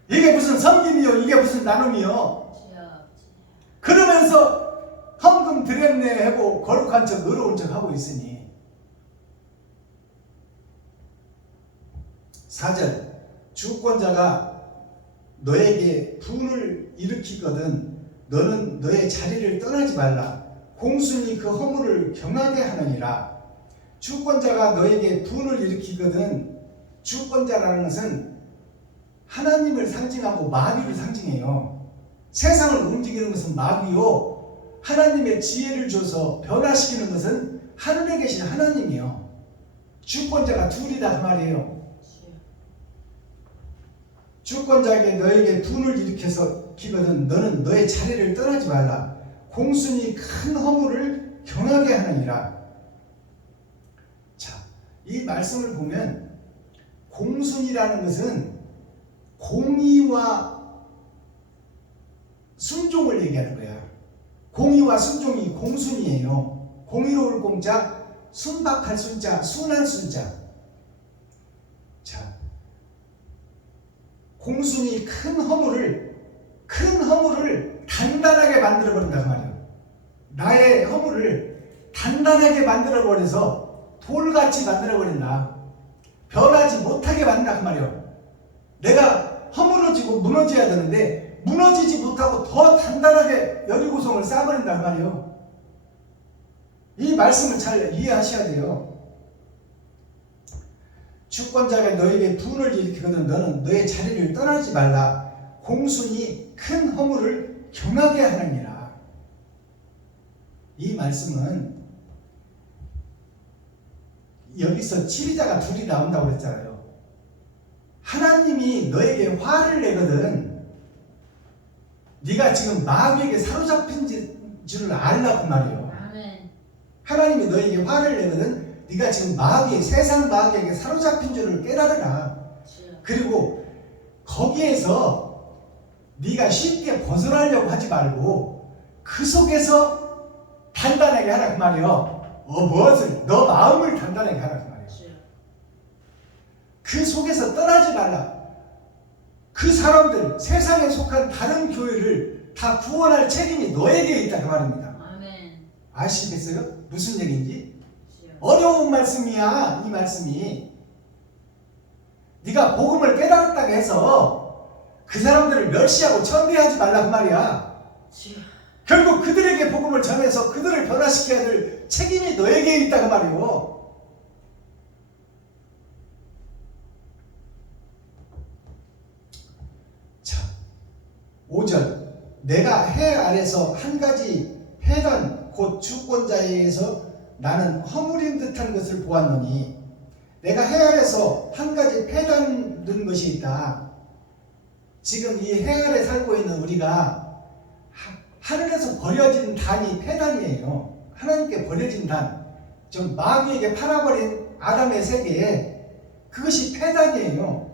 주여. 이게 무슨 섬김이요, 이게 무슨 나눔이요. 주여. 그러면서 헌금 드렸네 하고 거룩한 척 의로운 척 하고 있으니. 4절 주권자가 너에게 분을 일으키거든 너는 너의 자리를 떠나지 말라. 공순이 그 허물을 경하게 하느니라. 주권자가 너에게 분을 일으키거든. 주권자라는 것은 하나님을 상징하고 마귀를 상징해요. 세상을 움직이는 것은 마귀요, 하나님의 지혜를 줘서 변화시키는 것은 하늘에 계신 하나님이요. 주권자가 둘이다 그 말이에요. 주권자에게 너에게 분을 일으켜서 기거든 너는 너의 자리를 떠나지 말라. 공순이 큰 허물을 경하게 하느니라. 자, 이 말씀을 보면 공순이라는 것은 공의와 순종을 얘기하는 거야. 공의와 순종이 공순이에요. 공의로울 공자, 순박할 순자, 순한 순자. 자, 공순이 큰 허물을 단단하게 만들어버린다 그 말이에요. 나의 허물을 단단하게 만들어버려서 돌같이 만들어버린다. 변하지 못하게 만든다 그 말이에요. 내가 허물어지고 무너져야 되는데 무너지지 못하고 더 단단하게 여리고성을 쌓아버린다 그 말이에요. 이 말씀을 잘 이해하셔야 돼요. 주권자가 너에게 분을 일으키거든 너는 너의 자리를 떠나지 말라. 공순이 큰 허물을 경하게 하느니라. 이 말씀은 여기서 지휘자가 둘이 나온다고 그랬잖아요. 하나님이 너에게 화를 내거든 네가 지금 마귀에게 사로잡힌 줄을 알라고 말이에요. 아멘. 하나님이 너에게 화를 내거든 네가 지금 세상 마귀에게 사로잡힌 줄을 깨달으라. 주여. 그리고 거기에서 네가 쉽게 벗어나려고 하지 말고 그 속에서 단단하게 하라 그 말이에요. 무엇을? 너 마음을 단단하게 하라 그 말이에요. 주여. 그 속에서 떠나지 말라. 그 사람들, 세상에 속한 다른 교회를 다 구원할 책임이 너에게 있다 그 말입니다. 아멘. 아시겠어요? 무슨 얘기인지? 주여. 어려운 말씀이야. 이 말씀이 네가 복음을 깨달았다고 해서 그 사람들을 멸시하고 천대하지 말라 그 말이야. 주여. 결국 그들에게 복음을 전해서 그들을 변화시켜야 될 책임이 너에게 있다 그 말이요. 자, 5절 내가 해 아래서 한 가지 패단 곧 주권자에게서 나는 허물인 듯한 것을 보았노니 내가 해 아래서 한 가지 패단된 것이 있다. 지금 이 해 아래 살고 있는 우리가 하늘에서 버려진 단이 패단이에요. 하나님께 버려진 단, 좀 마귀에게 팔아버린 아담의 세계에 그것이 패단이에요.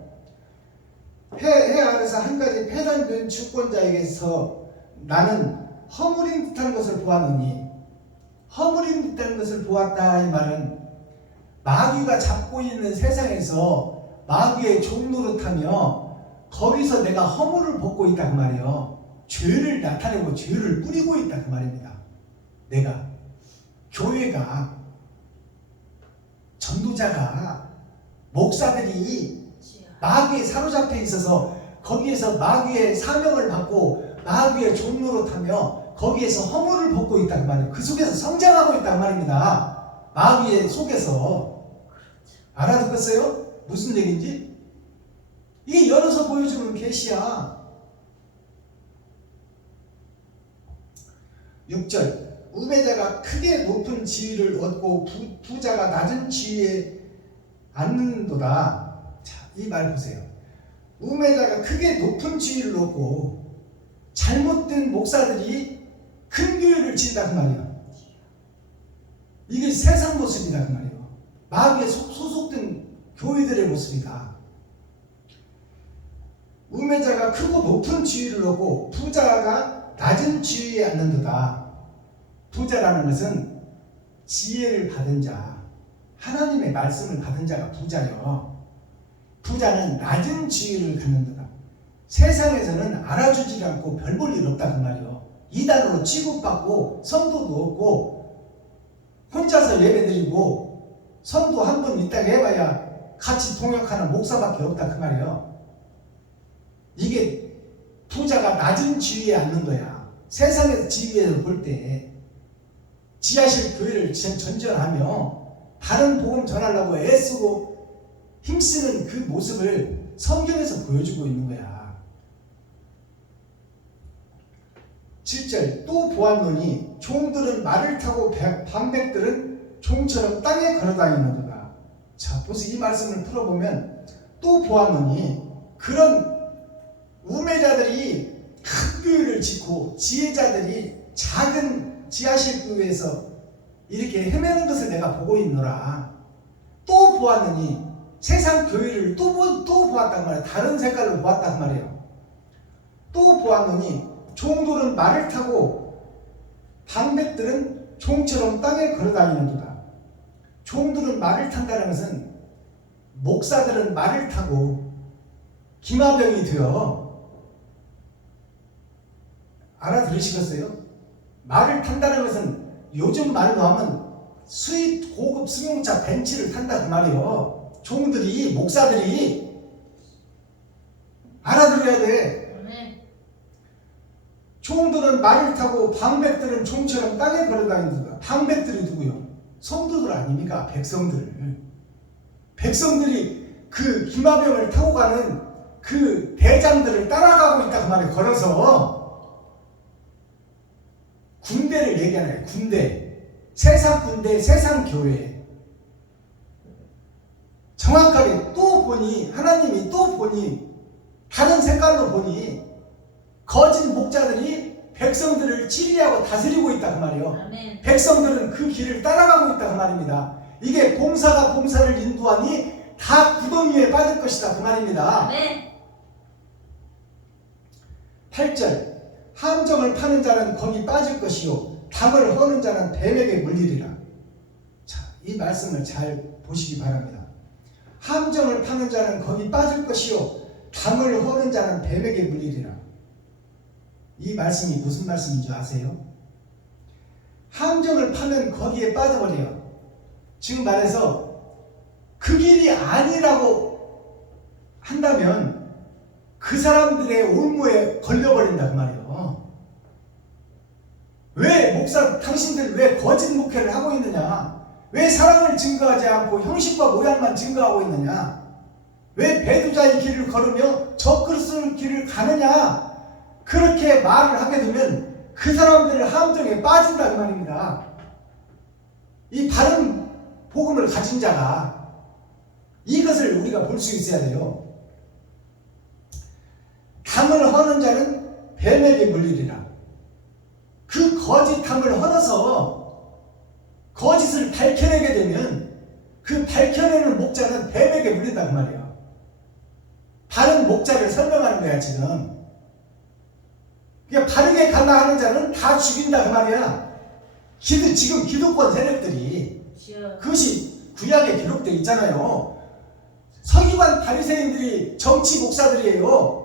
해 아래서 한 가지 패단된 주권자에게서 나는 허물인 듯한 것을 보았노니 허물인 듯한 것을 보았다 이 말은 마귀가 잡고 있는 세상에서 마귀의 종노릇하며 거기서 내가 허물을 벗고 있다 그 말이에요. 죄를 나타내고 죄를 뿌리고 있다 그 말입니다. 내가 교회가 전도자가 목사들이 주여. 마귀에 사로잡혀 있어서 거기에서 마귀의 사명을 받고 마귀의 종노릇하며 거기에서 허물을 벗고 있다 그 말이에요. 그 속에서 성장하고 있다 그 말입니다. 마귀의 속에서. 알아듣겠어요? 무슨 얘기인지? 이게 열어서 보여주는 계시야. 6절 우매자가 크게 높은 지위를 얻고 부자가 낮은 지위에 앉는도다. 자, 이 말 보세요. 우매자가 크게 높은 지위를 얻고 잘못된 목사들이 큰 교회를 지은다 그 말이야. 이게 세상 모습이다 그 말이에요. 마귀에 소속된 교회들의 모습이다. 우매자가 크고 높은 지위를 얻고 부자가 낮은 지위에 앉는도다. 부자라는 것은 지혜를 받은 자, 하나님의 말씀을 받은 자가 부자요. 부자는 낮은 지위를 갖는도다. 세상에서는 알아주지 않고 별 볼 일 없다 그 말이요. 이단으로 취급받고 성도도 없고 혼자서 예배드리고 성도 한 분 있다고 해봐야 같이 동역하는 목사밖에 없다 그 말이에요. 이게 부자가 낮은 지위에 앉는 거야. 세상에서 지위에서 볼 때 지하실 교회를 전전하며 다른 복음 전하려고 애쓰고 힘쓰는 그 모습을 성경에서 보여주고 있는 거야. 7절 또 보았노니 종들은 말을 타고 방백들은 종처럼 땅에 걸어다니는도다. 자, 보세요. 이 말씀을 풀어보면 또 보았노니 그런 우매자들이 큰 교회를 짓고 지혜자들이 작은 지하실 교회에서 이렇게 헤매는 것을 내가 보고 있노라. 또 보았느니 세상 교회를 또 보았단 말이에요. 다른 색깔로 보았단 말이에요. 또 보았느니 종들은 말을 타고 방백들은 종처럼 땅에 걸어다니는도다. 종들은 말을 탄다는 것은 목사들은 말을 타고 기마병이 되어 알아들으시겠어요? 말을 탄다는 것은 요즘 말로 하면 수입 고급 승용차 벤츠를 탄다 그 말이에요. 종들이 목사들이 알아들어야 돼. 아멘. 종들은 말을 타고 방백들은 종처럼 땅에 걸어다니는다. 방백들이 누구요? 성도들 아닙니까? 백성들이 그 기마병을 타고 가는 그 대장들을 따라가고 있다 그 말이에요. 걸어서 군대를 얘기하는 거예요. 군대, 세상 군대, 세상 교회. 정확하게 또 보니 하나님이 또 보니 다른 색깔로 보니 거짓 목자들이 백성들을 치리하고 다스리고 있다 그 말이에요. 아멘. 백성들은 그 길을 따라가고 있다 그 말입니다. 이게 봉사가 봉사를 인도하니 다 구덩이에 빠질 것이다 그 말입니다. 아멘. 8절 함정을 파는 자는 거기 빠질 것이요 담을 허는 자는 뱀에게 물리리라. 자, 이 말씀을 잘 보시기 바랍니다. 함정을 파는 자는 거기 빠질 것이요 담을 허는 자는 뱀에게 물리리라. 이 말씀이 무슨 말씀인 줄 아세요? 함정을 파면 거기에 빠져버려요. 지금 말해서 그 길이 아니라고 한다면 그 사람들의 올무에 걸려버린다 그 말이에요. 왜 목사 당신들 왜 거짓 목회를 하고 있느냐? 왜 사랑을 증거하지 않고 형식과 모양만 증거하고 있느냐? 왜 배두자의 길을 걸으며 적그리스도의 길을 가느냐? 그렇게 말을 하게 되면 그 사람들의 함정에 빠진다 그 말입니다. 이 바른 복음을 가진 자가 이것을 우리가 볼 수 있어야 돼요. 담을 허는 자는 뱀에게 물리리라. 그 거짓 담을 허어서 거짓을 밝혀내게 되면 그 밝혀내는 목자는 뱀에게 물린다 그 말이에요. 바른 목자를 설명하는 거야 지금. 그러니까 바르게 갈라 하는 자는 다 죽인다 그 말이야. 지금 기득권 세력들이 주여. 그것이 구약에 기록되어 있잖아요. 서기관 바리새인들이 정치 목사들이에요.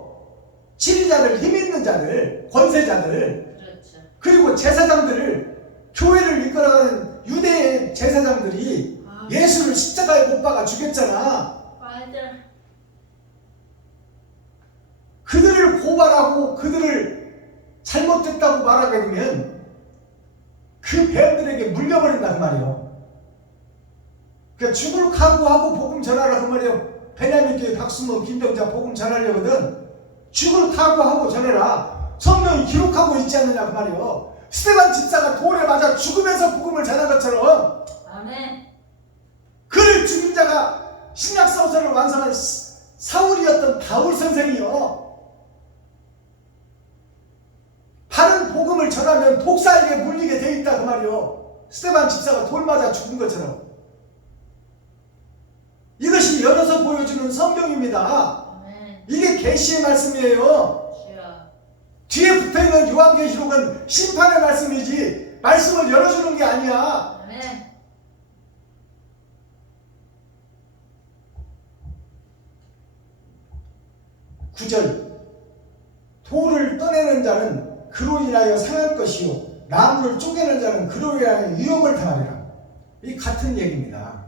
지리자들, 힘 있는 자들, 권세자들, 그렇죠. 그리고 제사장들을 교회를 이끌어가는 유대 제사장들이 예수를 십자가에 못 박아 죽였잖아. 맞아. 그들을 고발하고 그들을 잘못됐다고 말하게 되면 그 뱀들에게 물려버린다 그 말이에요. 그러니까 죽을 각오하고 복음 전하라 그 말이에요. 베냐민 교회 박수모 김병자 복음 전하려거든. 죽을 각오하고 전해라. 성경이 기록하고 있지 않느냐 그 말이에요. 스데반 집사가 돌에 맞아 죽으면서 복음을 전한 것처럼 아멘. 그를 죽인 자가 신약성서를 완성한 사울이었던 바울 선생이요. 바른 복음을 전하면 독사에게 물리게 돼 있다 그 말이요. 스데반 집사가 돌 맞아 죽은 것처럼. 이것이 열어서 보여주는 성경입니다. 아멘. 이게 계시의 말씀이에요. 주여. 뒤에 붙어있는 요한계시록은 심판의 말씀이지 말씀을 열어주는 게 아니야. 아멘. 구절 돌을 떠내는 자는 그로 인하여 상할 것이요 나무를 쪼개는 자는 그로 인하여 위험을 당하리라. 이 같은 얘기입니다.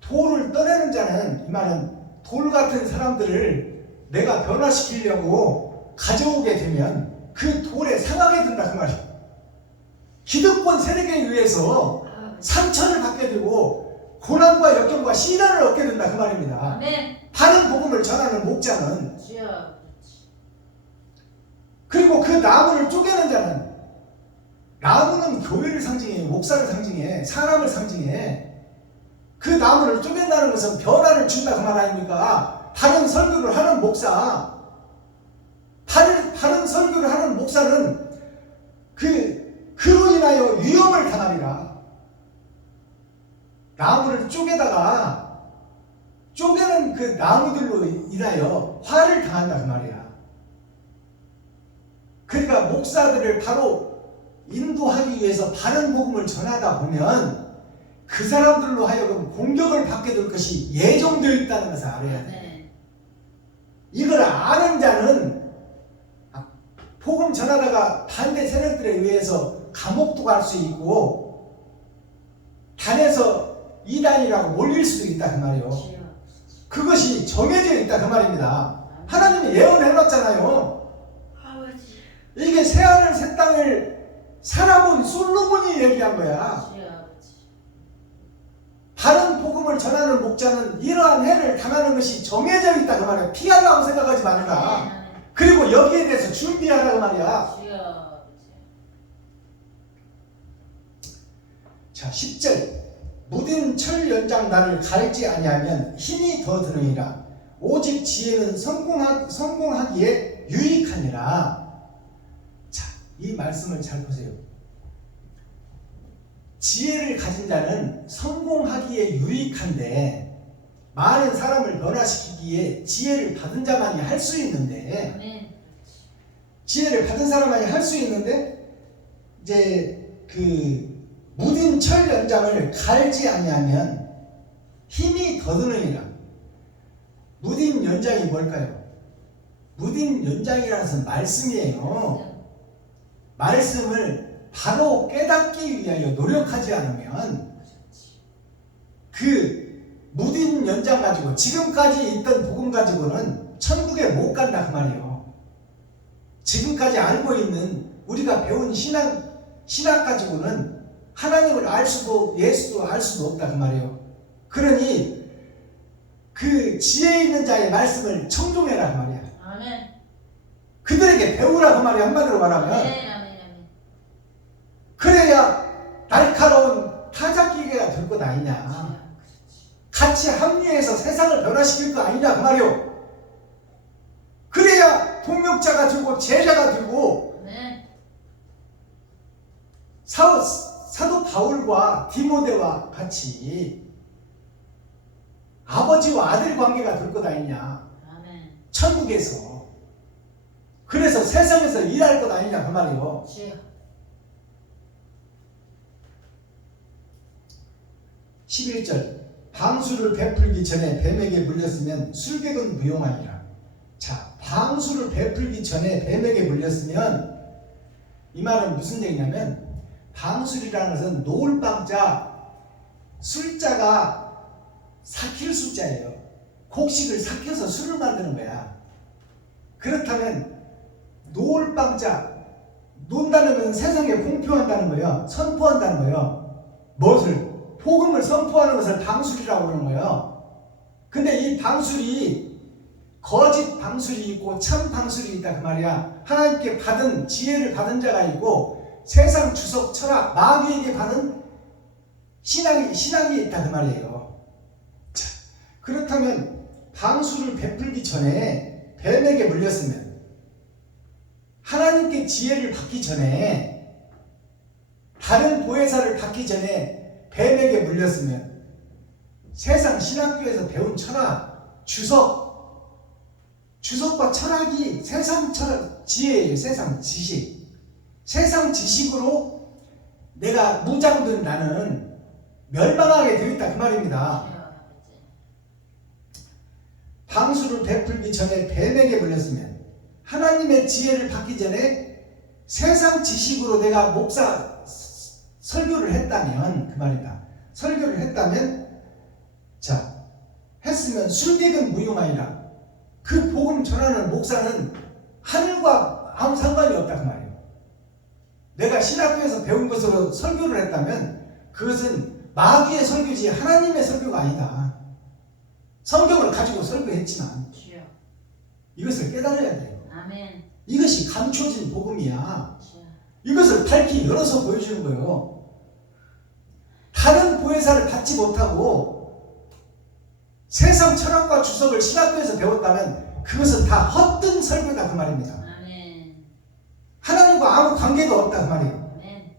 돌을 떠내는 자는 이 말은 돌 같은 사람들을 내가 변화시키려고 가져오게 되면 그 돌에 상하게 된다 그 말이야. 기득권 세력에 의해서 상처를 받게 되고 고난과 역경과 시련을 얻게 된다 그 말입니다. 아멘. 바른 복음을 전하는 목자는 주여. 그리고 그 나무를 쪼개는 자는 나무는 교회를 상징해 목사를 상징해 사람을 상징해 그 나무를 쪼갠다는 것은 변화를 준다 그 말 아닙니까? 바른 설교를 하는 목사 바른 설교를 하는 목사는 그로 인하여 위험을 당하리라. 나무를 쪼개다가 쪼개는 그 나무들로 인하여 화를 당한다 그 말이야. 그러니까 목사들을 바로 인도하기 위해서 바른 복음을 전하다 보면 그 사람들로 하여금 공격을 받게 될 것이 예정되어 있다는 것을 알아야 돼. 아멘. 이걸 아는 자는 복음 전하다가 반대 세력들에 의해서 감옥도 갈 수 있고 단에서 이단이라고 몰릴 수도 있다 그 말이요. 주여. 그것이 정해져 있다 그 말입니다. 하나님이 예언해놨잖아요. 아버지. 이게 새하늘 새 땅을 살아본 솔로몬이 얘기한 거야. 주여 아버지. 바른 복음을 전하는 목자는 이러한 해를 당하는 것이 정해져 있다 그 말이야. 피하려고 생각하지 말라. 아멘. 그리고 여기에 대해서 준비하라 그 말이야. 주여 아버지. 자 10절 무딘 철 연장 나를 갈지 아니하면 힘이 더 드느니라. 오직 지혜는 성공하기에 유익하니라. 자, 이 말씀을 잘 보세요. 지혜를 가진 자는 성공하기에 유익한데 많은 사람을 변화시키기에 지혜를 받은 자만이 할 수 있는데 아멘. 지혜를 받은 사람만이 할 수 있는데 이제 그 무딘 철 연장을 갈지 아니하면 힘이 더 드느니라. 무딘 연장이 뭘까요? 무딘 연장이라는 것은 말씀이에요. 말씀을 바로 깨닫기 위하여 노력하지 않으면 그 무딘 연장 가지고 지금까지 있던 복음 가지고는 천국에 못 간다 그 말이에요. 지금까지 알고 있는 우리가 배운 신학 가지고는 하나님을 알 수도 예수도 알 수도 없다 그 말이에요. 그러니 그 지혜 있는 자의 말씀을 청종해라 그 말이야. 아멘. 그들에게 배우라 그 말이야. 한마디로 말하면 아멘. 아멘. 그래야 날카로운 타작기계가 될 것 아니냐. 같이 합류해서 세상을 변화시킬 거 아니냐 그 말이요. 그래야 동역자가 되고 제자가 되고 아멘. 사도 바울과 디모데와 같이 아버지와 아들 관계가 될 것 아니냐. 아멘. 천국에서. 그래서 세상에서 일할 것 아니냐 그 말이요. 주여. 11절 방수를 베풀기 전에 뱀에게 물렸으면 술객은 무용하니라. 자, 방수를 베풀기 전에 뱀에게 물렸으면 이 말은 무슨 얘기냐면 방술이라는 것은 노을방자 술자가 삭힐 숫자예요. 곡식을 삭혀서 술을 만드는 거야. 그렇다면 노을방자 논다는 것은 세상에 공표한다는 거예요. 선포한다는 거예요. 무엇을? 복음을 선포하는 것을 방술이라고 그러는 거예요. 근데 이 방술이 거짓 방술이 있고 참 방술이 있다 그 말이야. 하나님께 받은 지혜를 받은 자가 있고 세상 주석 철학 마귀에게 받은 신앙이 있다 그 말이에요. 자, 그렇다면 방술을 베풀기 전에 뱀에게 물렸으면 하나님께 지혜를 받기 전에 다른 보혜사를 받기 전에 뱀에게 물렸으면 세상 신학교에서 배운 철학, 주석과 철학이 세상 철학, 지혜예요. 세상 지식. 세상 지식으로 내가 무장된 나는 멸망하게 되어 있다 그 말입니다. 방수를 베풀기 전에 뱀에게 물렸으면 하나님의 지혜를 받기 전에 세상 지식으로 내가 설교를 했다면 그 말이다. 설교를 했다면 자 했으면 술객은 무용하니라. 그 복음 전하는 목사는 하늘과 아무 상관이 없다 그 말이에요. 내가 신학교에서 배운 것으로 설교를 했다면 그것은 마귀의 설교지 하나님의 설교가 아니다. 성경을 가지고 설교했지만 이것을 깨달아야 돼요. 아멘. 이것이 감춰진 복음이야. 주여. 이것을 밝히 열어서 보여주는 거예요. 다른 보혜사를 받지 못하고 세상 철학과 주석을 신학교에서 배웠다면 그것은 다 헛된 설교다 그 말입니다. 아멘. 하나님과 아무 관계가 없다 그 말이에요. 아멘.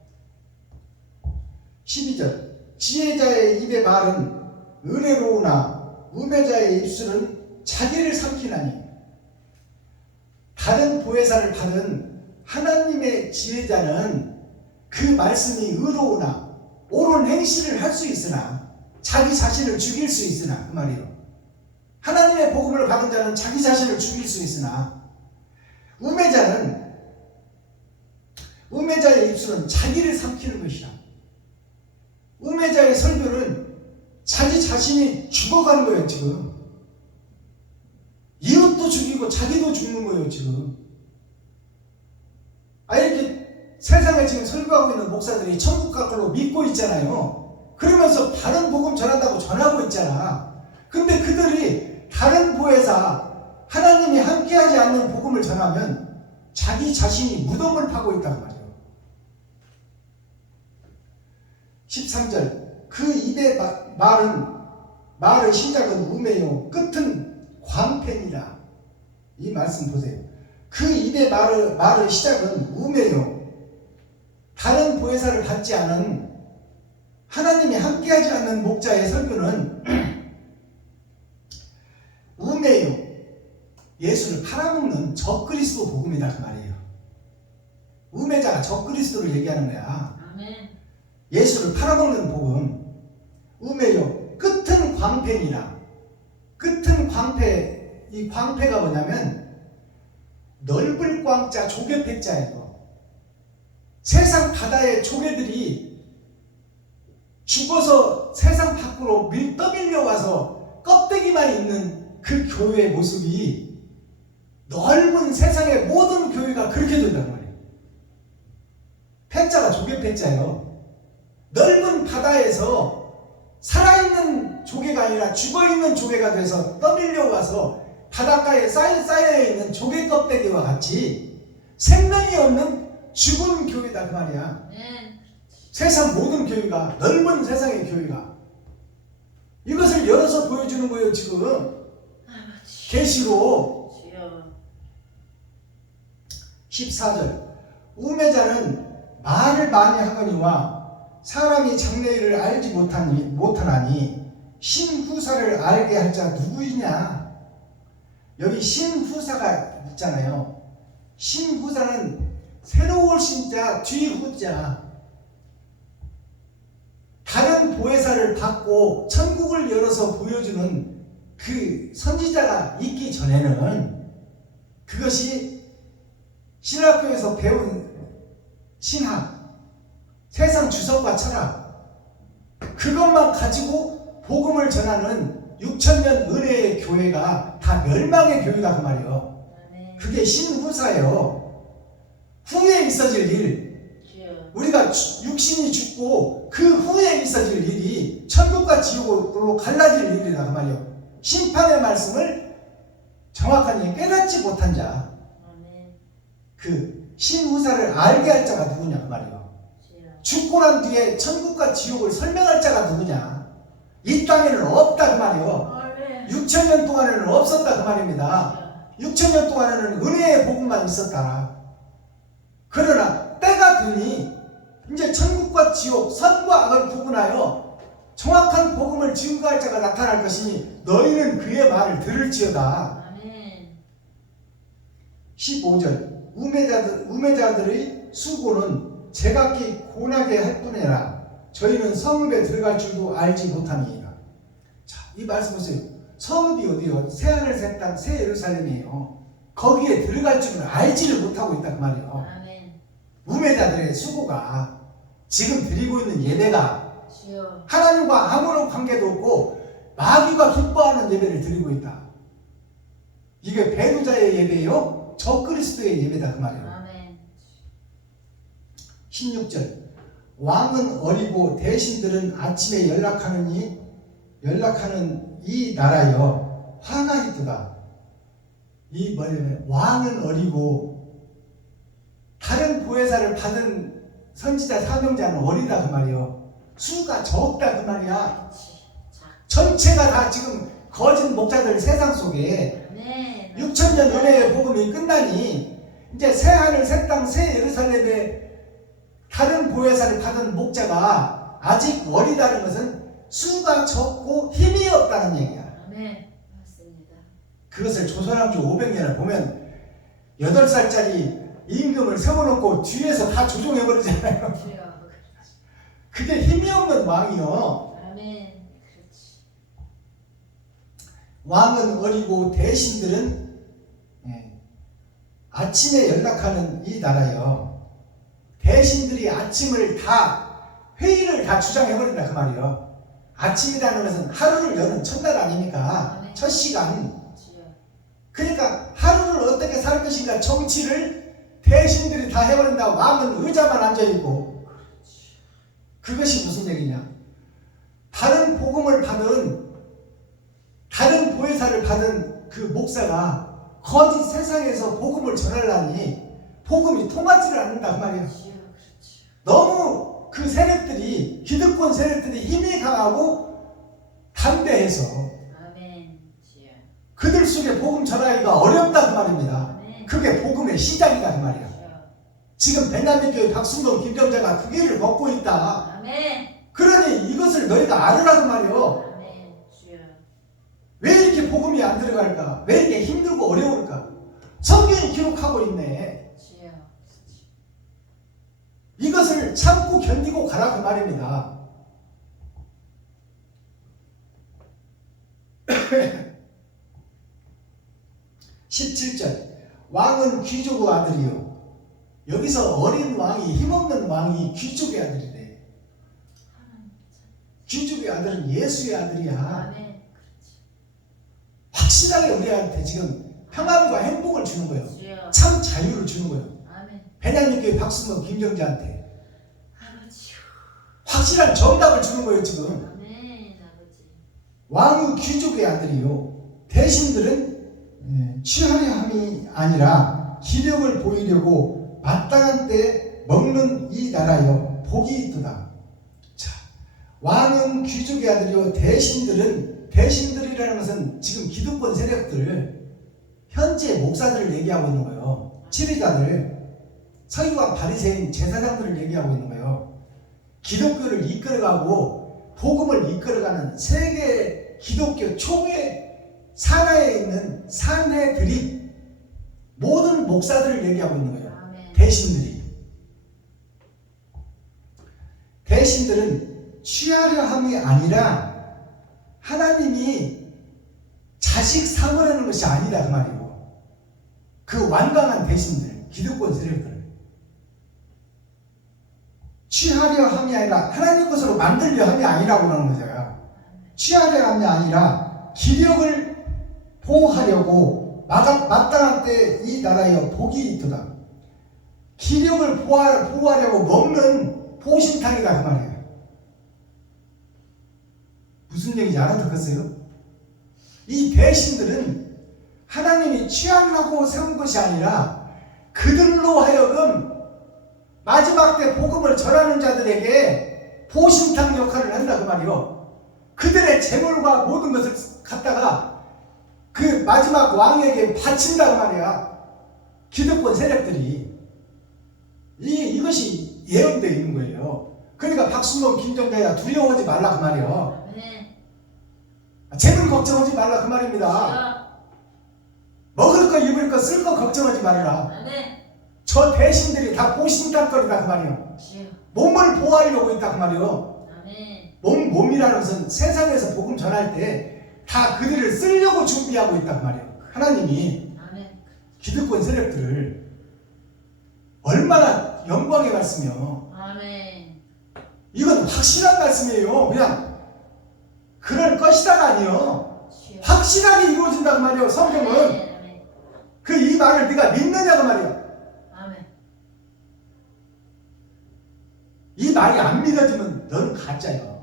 12절 지혜자의 입의 말은 은혜로우나 우매자의 입술은 자기를 삼키나니. 다른 보혜사를 받은 하나님의 지혜자는 그 말씀이 의로우나 옳은 행실을 할 수 있으나 자기 자신을 죽일 수 있으나 그 말이에요. 하나님의 복음을 받은 자는 자기 자신을 죽일 수 있으나 우매자의 입술은 자기를 삼키는 것이다. 우매자의 설교는 자기 자신이 죽어가는 거예요. 지금 이웃도 죽이고 자기도 죽는 거예요. 지금 이렇게 세상에 지금 설교하고 있는 목사들이 천국 갈 걸로 믿고 있잖아요. 그러면서 다른 복음 전한다고 전하고 있잖아. 근데 그들이 다른 보혜사 하나님이 함께하지 않는 복음을 전하면 자기 자신이 무덤을 파고 있단 말이에요. 13절 그 그 입의 말의 시작은 우매요 끝은 광팬이라. 이 말씀 보세요. 그 입의 말의 시작은 우매요. 다른 보혜사를 받지 않은, 하나님이 함께하지 않는 목자의 설교는 우매요. 예수를 팔아먹는 적그리스도 복음이다 그 말이에요. 우매자가 적그리스도를 얘기하는 거야. 아멘. 예수를 팔아먹는 복음. 우매요 끝은 광팬이라. 끝은 광패. 이 광패가 뭐냐면 넓을 광자 조개패자예요. 세상 바다의 조개들이 죽어서 세상 밖으로 떠밀려 와서 껍데기만 있는 그 교회의 모습이 넓은 세상의 모든 교회가 그렇게 된단 말이에요. 패자가 조개패자예요. 넓은 바다에서 살아있는 조개가 아니라 죽어있는 조개가 돼서 떠밀려 와서 바닷가에 쌓여있는 조개 껍데기와 같이 생명이 없는 죽은 교회다 그 말이야. 아멘. 세상 모든 교회가, 넓은 세상의 교회가 이것을 열어서 보여주는 거예요. 지금 아버지. 계시로 주여. 14절 우매자는 말을 많이 하거니와 사람이 장래일을 알지 못하나니 신후사를 알게 할 자 누구이냐. 여기 신후사가 있잖아요. 신후사는 새로 올 신자 뒤후자. 다른 보혜사를 받고 천국을 열어서 보여주는 그 선지자가 있기 전에는 그것이 신학교에서 배운 신학, 세상 주석과 철학, 그것만 가지고 복음을 전하는 6,000년 은혜의 교회가 다 멸망의 교회다 그 말이에요. 아멘. 그게 신후사예요. 후에 있어질 일, 주여. 우리가 육신이 죽고 그 후에 있어질 일이 천국과 지옥으로 갈라질 일이다 그 말이에요. 심판의 말씀을 정확하게 깨닫지 못한 자, 아멘. 그 신후사를 알게 할 자가 누구냐 그 말이에요. 주여. 죽고 난 뒤에 천국과 지옥을 설명할 자가 누구냐. 이 땅에는 없다 그 말이에요. 아멘. 6,000년 동안에는 없었다 그 말입니다. 6,000년 동안에는 은혜의 복음만 있었다. 그러나 때가 되니 이제 천국과 지옥, 선과 악을 구분하여 정확한 복음을 증거할 자가 나타날 것이니 너희는 그의 말을 들을지어다. 아멘. 15절 우매자들의 수고는 제각기 고나게 할 뿐이라 저희는 성읍에 들어갈 줄도 알지 못함이니라. 자, 이 말씀 보세요. 성읍이 어디요? 새하늘 새 땅 새 예루살렘이에요. 거기에 들어갈 줄은 알지를 못하고 있다 그 말이에요. 아멘. 우매자들의 수고가, 지금 드리고 있는 예배가 주여. 하나님과 아무런 관계도 없고 마귀가 기뻐하는 예배를 드리고 있다. 이게 배도자의 예배예요? 적그리스도의 예배다 그 말이에요. 아멘. 16절 왕은 어리고 대신들은 아침에 연락하는 이 나라여 화가 있도다. 이 뭐냐면 왕은 어리고 다른 보혜사를 받은 선지자 사명자는 어리다 그 말이에요. 수가 적다 그 말이야. 전체가 다 지금 거짓 목자들 세상 속에 아멘. 6,000년 은혜의 복음이 끝나니 이제 새하늘 새 땅 새 예루살렘에 다른 보혜사를 받은 목자가 아직 어리다는 것은 수가 적고 힘이 없다는 얘기야. 아멘. 맞습니다. 그것을 조선왕조 500년을 보면 8살짜리 임금을 세워놓고 뒤에서 다 조종해버리잖아요. 주여. 그게 힘이 없는 왕이요. 아멘. 그렇지. 왕은 어리고 대신들은 아침에 연락하는 이 나라요. 대신들이 아침을 다 회의를 다 주장해버린다 그 말이에요. 아침이라는 것은 하루를 여는 첫날 아닙니까? 첫 시간. 주여. 그러니까 하루를 어떻게 살 것인가 정치를 대신들이 다 해버린다. 왕은 의자만 앉아있고. 그것이 무슨 얘기냐. 다른 복음을 받은, 다른 보혜사를 받은 그 목사가 거짓 세상에서 복음을 전하려니 복음이 통하지를 않는다 그 말이에요. 주여. 그렇지. 너무 그 세력들이 기득권 세력들이 힘이 강하고 담대해서 아멘. 주여. 그들 속에 복음 전하기가 어렵다 그 말입니다. 아멘. 그게 복음의 시작이다 그 말이야. 주여. 지금 베냐민 교회 박순동 김정자가 그 길을 걷고 있다. 아멘. 그러니 이것을 너희가 알으라고 말이요. 아멘. 주여. 왜 이렇게 복음이 안 들어갈까? 왜 이렇게 힘들고 어려울까? 성경이 기록하고 있네. 주여. 이것을 참고 견디고 가라 그 말입니다. 17절 왕은 귀족의 아들이요. 여기서 어린 왕이 힘없는 왕이 귀족의 아들이래. 귀족의 아들은 예수의 아들이야. 아멘. 확실하게 우리한테 지금 평안과 행복을 주는 거예요. 주여. 참 자유를 주는 거예요. 아멘. 베냐민 교회 박순동 김정자한테 아버지요. 확실한 정답을 주는 거예요 지금. 아멘. 아버지. 왕의 귀족의 아들이요. 대신들은 취하려 함이 아니라 기력을 보이려고 마땅한 때 먹는 이 나라여 복이 있도다. 자, 왕은 귀족의 아들이요. 대신들이라는 것은 지금 기득권 세력들, 현재 목사들을 얘기하고 있는 거예요. 지리자들, 서기관 바리새인 제사장들을 얘기하고 있는 거예요. 기독교를 이끌어가고 복음을 이끌어가는 세계 기독교 총회 산하에 있는 산해들이 모든 목사들을 얘기하고 있는 거예요. 아멘. 대신들은 취하려 함이 아니라 하나님이 자식 삼으려는 것이 아니다 그 말이에요. 그 완강한 대신들, 기득권 세력들 취하려 함이 아니라 하나님 것으로 만들려 함이 아니라고 그러는 거죠. 취하려 함이 아니라 기력을 보호하려고 마땅한 때 이 나라에 복이 있도다. 기력을 보호하려고 먹는 보신탕이다 그 말이에요. 무슨 얘기인지 알아듣겠어요? 이 대신들은 하나님이 취하려고 세운 것이 아니라 그들로 하여금 마지막 때 복음을 전하는 자들에게 보신탕 역할을 한다 그 말이요. 그들의 재물과 모든 것을 갖다가 그 마지막 왕에게 바친다 그 말이야. 기득권 세력들이 이것이 예언되어 있는 거예요. 그러니까 박순동 김정자야 두려워하지 말라 그 말이요. 아멘. 재물 걱정하지 말라 그 말입니다. 주여. 먹을 거 입을 거 쓸 거 걱정하지 말아라. 아멘. 저 대신들이 다 보신탕거리다 그 말이요. 주여. 몸을 보호하려고 있다 그 말이요. 아멘. 몸이라는 것은 세상에서 복음 전할 때 다 그들을 쓰려고 준비하고 있다 그 말이에요. 하나님이 아멘. 기득권 세력들을 얼마나 영광의 말씀이요. 아멘. 이건 확실한 말씀이에요. 그냥 그럴 것이다가 아니요. 주여. 확실하게 이루어진다고 말이에요. 성경은 아멘. 그 이 말을 네가 믿느냐고 말이에요. 아멘. 이 말이 안 믿어지면 너는 가짜예요.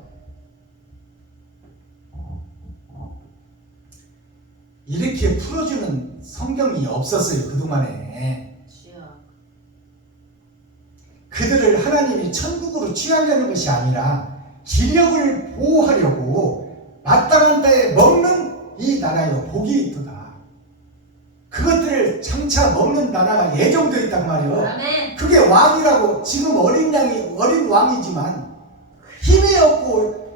이렇게 풀어주는 성경이 없었어요 그동안에. 주여. 그들을 하나님이 천국으로 취하려는 것이 아니라 기력을 보호하려고 마땅한 때에 먹는 이 나라여 복이 있도다. 그것들을 장차 먹는 나라가 예정되어 있단 말이에요. 아멘. 그게 왕이라고. 지금 어린 왕이지만 힘이 없고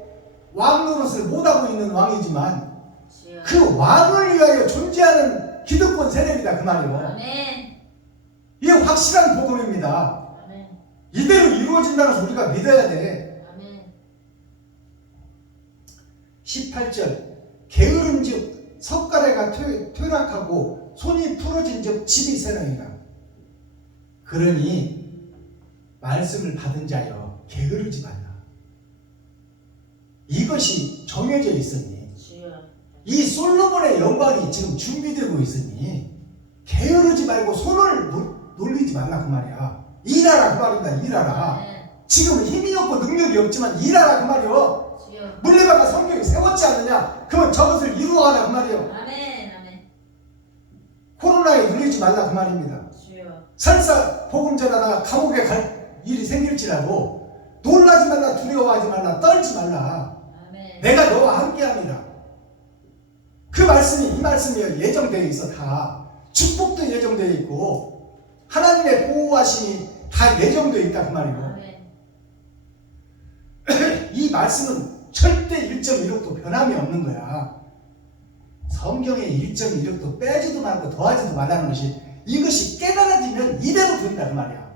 왕 노릇을 못하고 있는 왕이지만 주여. 그 왕을 위하여 존재하는 기득권 세력이다 그 말이에요. 아멘. 이게 확실한 복음입니다. 아멘. 이대로 이루어진다는 것을 우리가 믿어야 돼. 아멘. 18절 게으른즉 석가래가 퇴락하고 손이 풀어진즉 집이 새로이다. 그러니 말씀을 받은 자여 게으르지 말라. 이것이 정해져 있으니 주여. 이 솔로몬의 영광이 지금 준비되고 있으니 게으르지 말고 손을 놀리지 말라 그 말이야. 일하라 그 말입니다. 일하라. 아멘. 지금 힘이 없고 능력이 없지만 일하라 그 말이요. 주여. 물레방아 성경이 세웠지 않느냐? 그러면 저것을 이루어가라 그 말이요. 아멘. 아멘. 코로나에 눌리지 말라 그 말입니다. 주여. 설사 복음 전하다가 감옥에 갈 일이 생길지라도 놀라지 말라, 두려워하지 말라, 떨지 말라. 아멘. 내가 너와 함께합니다. 그 말씀이 이 말씀이 예정되어 있어. 다 축복도 예정되어 있고 하나님의 보호하심이 다 예정되어 있다 그 말이고. 아멘. 이 말씀은 절대 1.1억도 변함이 없는 거야. 성경의 1.1억도 빼지도 말고 더하지도 말라는 것이, 이것이 깨달아지면 이대로 된다 그 말이야.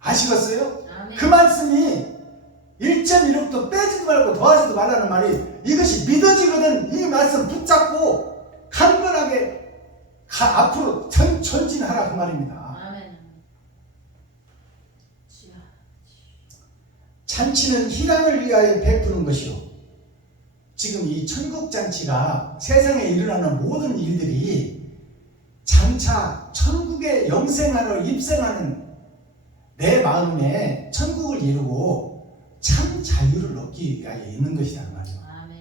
아시겠어요? 아멘. 그 말씀이 1.1억도 빼지도 말고 더하지도 말라는 말이, 이것이 믿어지거든. 이 말씀 붙잡고 강건하게 앞으로 전진하라 그 말입니다. 아멘. 주여. 잔치는 희락을 위하여 베푸는 것이요. 지금 이 천국잔치가 세상에 일어나는 모든 일들이 장차 천국에 영생하러 입생하는 내 마음에 천국을 이루고 참 자유를 얻기 위하여 있는 것이다 그 말이야. 아멘.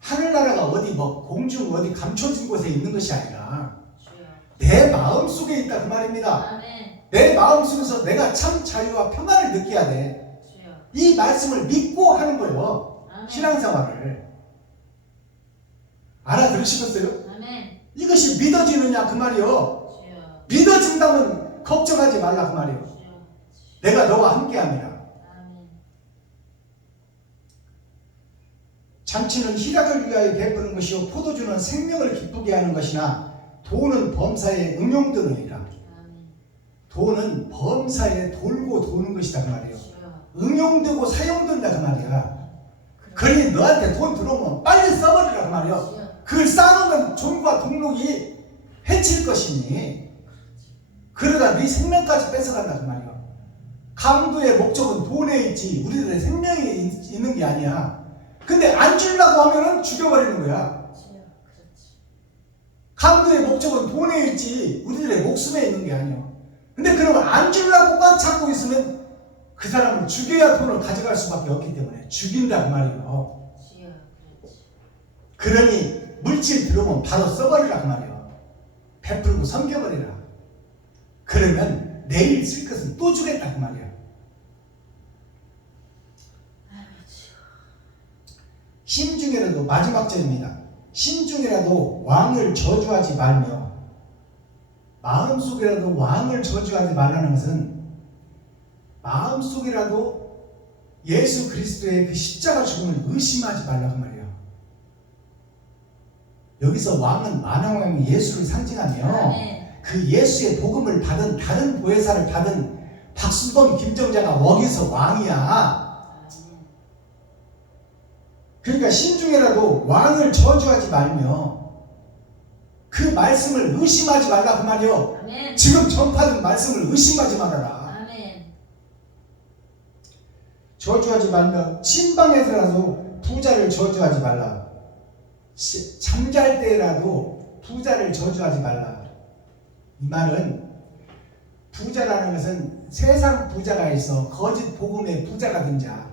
하늘나라가 어디 뭐 공중 어디 감춰진 곳에 있는 것이 아니라 주여. 내 마음 속에 있다 그 말입니다. 아멘. 내 마음 속에서 내가 참 자유와 평안을 느껴야 돼. 주여. 이 말씀을 믿고 하는 거예요. 아멘. 신앙생활을 알아들으시겠어요? 아멘. 이것이 믿어지느냐 그 말이요. 주여. 믿어진다면 걱정하지 말라 그 말이요. 주여. 내가 너와 함께합니다. 아멘. 잔치는 희락을 위하여 베푸는 것이요 포도주는 생명을 기쁘게 하는 것이나 도는 범사에 응용되느니라. 아멘. 도는 범사에 돌고 도는 것이다 그 말이에요. 주여. 응용되고 사용된다 그 말이야. 그러니 너한테 돈 들어오면 빨리 써버리라 그 말이요. 주여. 그걸 쌓아놓으면 종과 동록이 해칠 것이니 그러다 네 생명까지 뺏어간다 그 말이야. 강도의 목적은 돈에 있지 우리들의 생명이 있는 게 아니야. 근데 안 주려고 하면은 죽여버리는 거야. 주여. 그렇지. 강도의 목적은 돈에 있지 우리들의 목숨에 있는 게 아니야. 근데 그러면 안 주려고 꽉 잡고 있으면 그 사람은 죽여야 돈을 가져갈 수밖에 없기 때문에 죽인다 그 말이에요. 주여. 그렇지. 그러니 물질 들어오면 바로 써버리라 그 말이에요. 베풀고 섬겨버리라. 그러면 내일 쓸 것은 또 주겠다 그 말이에요. 아멘. 주여. 심중에라도 마지막 절입니다. 심중에라도 왕을 저주하지 말며, 마음속이라도 왕을 저주하지 말라는 것은 마음속이라도 예수 그리스도의 그 십자가 죽음을 의심하지 말라 그 말이에요. 여기서 왕은 만왕왕이 예수를 상징하며 아멘. 그 예수의 복음을 받은 다른 보혜사를 받은 박수범 김정자가 거기서 왕이야. 아멘. 그러니까 심중에라도 왕을 저주하지 말며 그 말씀을 의심하지 말라 그 말이요. 아멘. 지금 전파된 말씀을 의심하지 말아라. 아멘. 저주하지 말며 친방에서라도 부자를 저주하지 말라. 잠잘 때라도 부자를 저주하지 말라. 이 말은 부자라는 것은 세상 부자가 있어 거짓 복음의 부자가 된 자,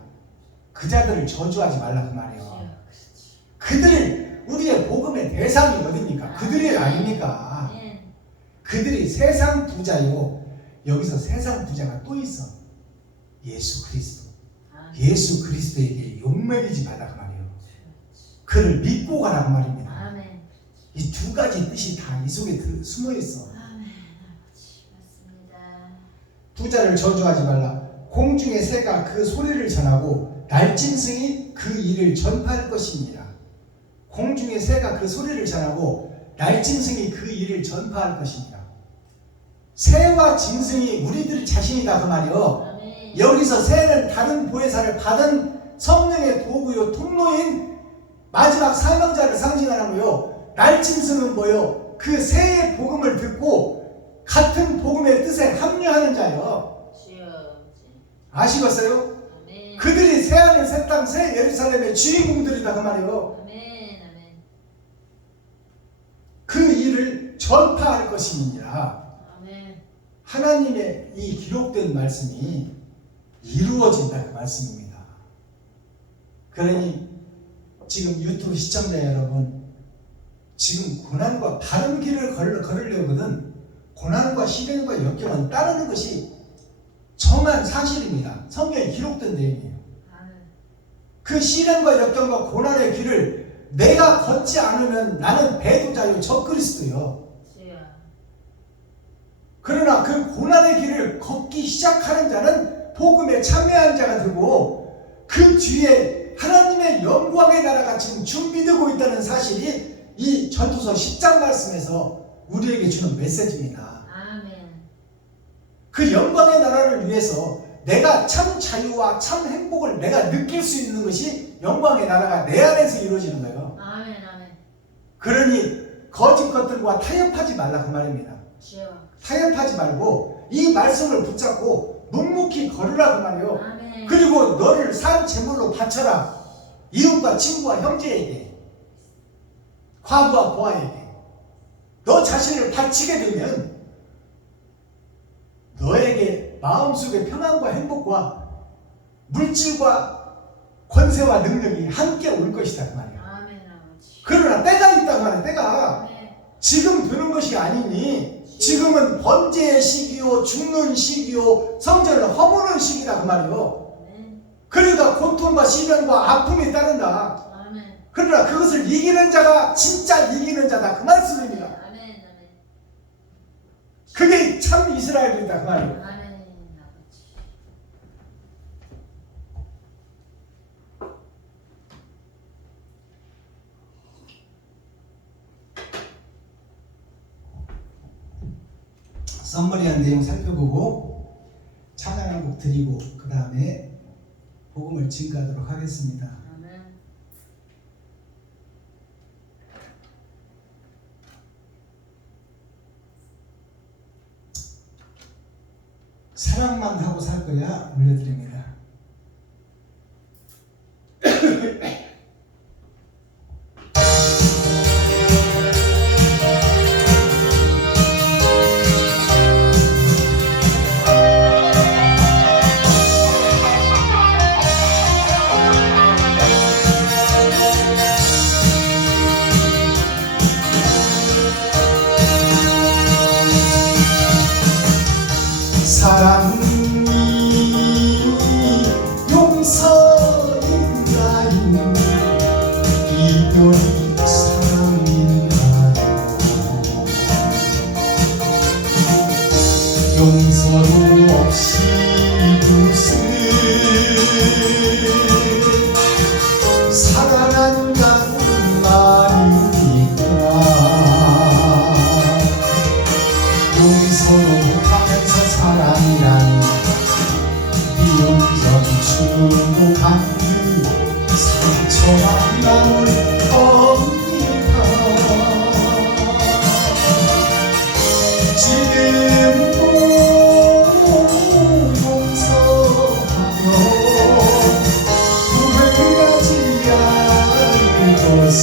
그 자들을 저주하지 말라 그 말이에요. 주여. 그렇지. 그들을 우리의 복음의 대상이 어딥니까? 그들이 아닙니까? 아멘. 그들이 세상 부자요. 여기서 세상 부자가 또 있어. 예수 그리스도. 아멘. 예수 그리스도에게 욕먹이지 말라 그 말이에요. 그를 믿고 가라 그 말입니다. 아멘. 이 두 가지 뜻이 다 이 속에 숨어 있어. 아멘. 아버지 맞습니다. 부자를 저주하지 말라. 공중의 새가 그 소리를 전하고 날짐승이 그 일을 전파할 것입니다. 공중의 새가 그 소리를 전하고 날짐승이 그 일을 전파할 것입니다. 새와 짐승이 우리들 자신이다 그 말이요. 아멘. 여기서 새는 다른 보혜사를 받은 성령의 도구요 통로인 마지막 사명자를 상징하라고요. 날짐승은 뭐요? 그 새의 복음을 듣고 같은 복음의 뜻에 합류하는 자요. 주여. 아시겠어요? 아멘. 그들이 새하늘 새 땅 새 예루살렘의 주인공들이다 그 말이요. 아멘. 아멘. 그 일을 전파할 것입니다. 아멘. 하나님의 이 기록된 말씀이 이루어진다 그 말씀입니다. 그러니 지금 유튜브 시청자 여러분, 지금 고난과 바른 길을 걸으려거든 고난과 시련과 역경은 따르는 것이 정한 사실입니다. 성경에 기록된 내용이에요. 아멘. 그 시련과 역경과 고난의 길을 내가 걷지 않으면 나는 배도자요 적그리스도요. 주여. 그러나 그 고난의 길을 걷기 시작하는 자는 복음에 참여한 자가 되고 그 뒤에 하나님의 영광의 나라가 지금 준비되고 있다는 사실이 이 전도서 10장 말씀에서 우리에게 주는 메시지입니다. 아멘. 그 영광의 나라를 위해서 내가 참 자유와 참 행복을 내가 느낄 수 있는 것이 영광의 나라가 내 안에서 이루어지는 거예요. 아멘. 아멘. 그러니 거짓 것들과 타협하지 말라 그 말입니다. 주여. 타협하지 말고 이 말씀을 붙잡고 묵묵히 걸으라 그 말이에요. 아멘. 그리고 너를 산 제물로 바쳐라. 이웃과 친구와 형제에게, 과부와 고아에게. 너 자신을 바치게 되면 너에게 마음속의 평안과 행복과 물질과 권세와 능력이 함께 올 것이다 그 말이야. 아멘. 아버지. 그러나 때가 있다고 하는 때가 아멘. 지금 되는 것이 아니니 지금은 번제의 시기요 죽는 시기요 성전을 허무는 시기다 그 말이요. 아멘. 그러니까 고통과 시련과 아픔이 따른다. 아멘. 그러나 그것을 이기는 자가 진짜 이기는 자다 그 말씀입니다. 아멘. 아멘. 그게 참 이스라엘이다 그 말이에요. 아멘. 아버지. 썸머리한 내용 살펴보고 찬양 한 곡 드리고 그 다음에 복음을 증거하도록 하겠습니다. 아멘. 사랑만 하고 살 거야 올려드립니다. 사랑이 용서인가요? 이별이 사랑인가요? 용서도 없이 무슨 사랑한다는 말입니까? 용서로 하면서 사랑이란 미운 점 주고 가는 상처와 마음을 겁니다. 지금도 용서하며 후회하지 않을 것은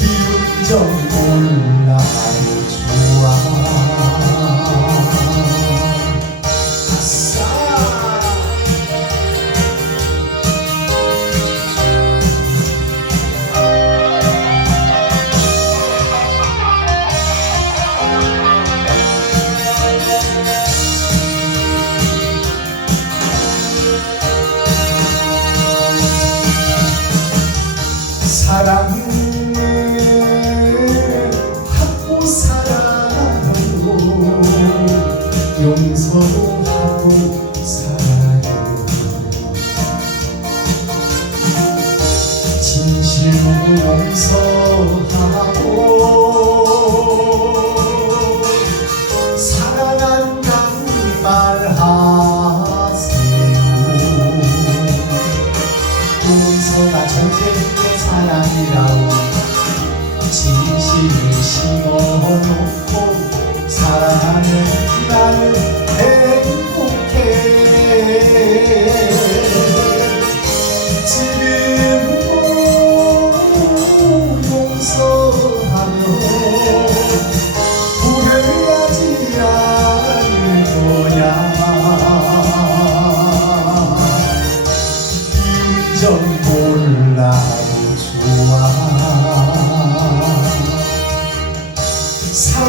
미운 점 몰라요 좋아. 아싸 사랑을 하고 살아요. 용서도 하고 살아요. 진실로 용서하고 사랑한다는 말하세요. 용서가 전제된 사랑이라고 진실을 심어놓고 사랑하는 나를 행복해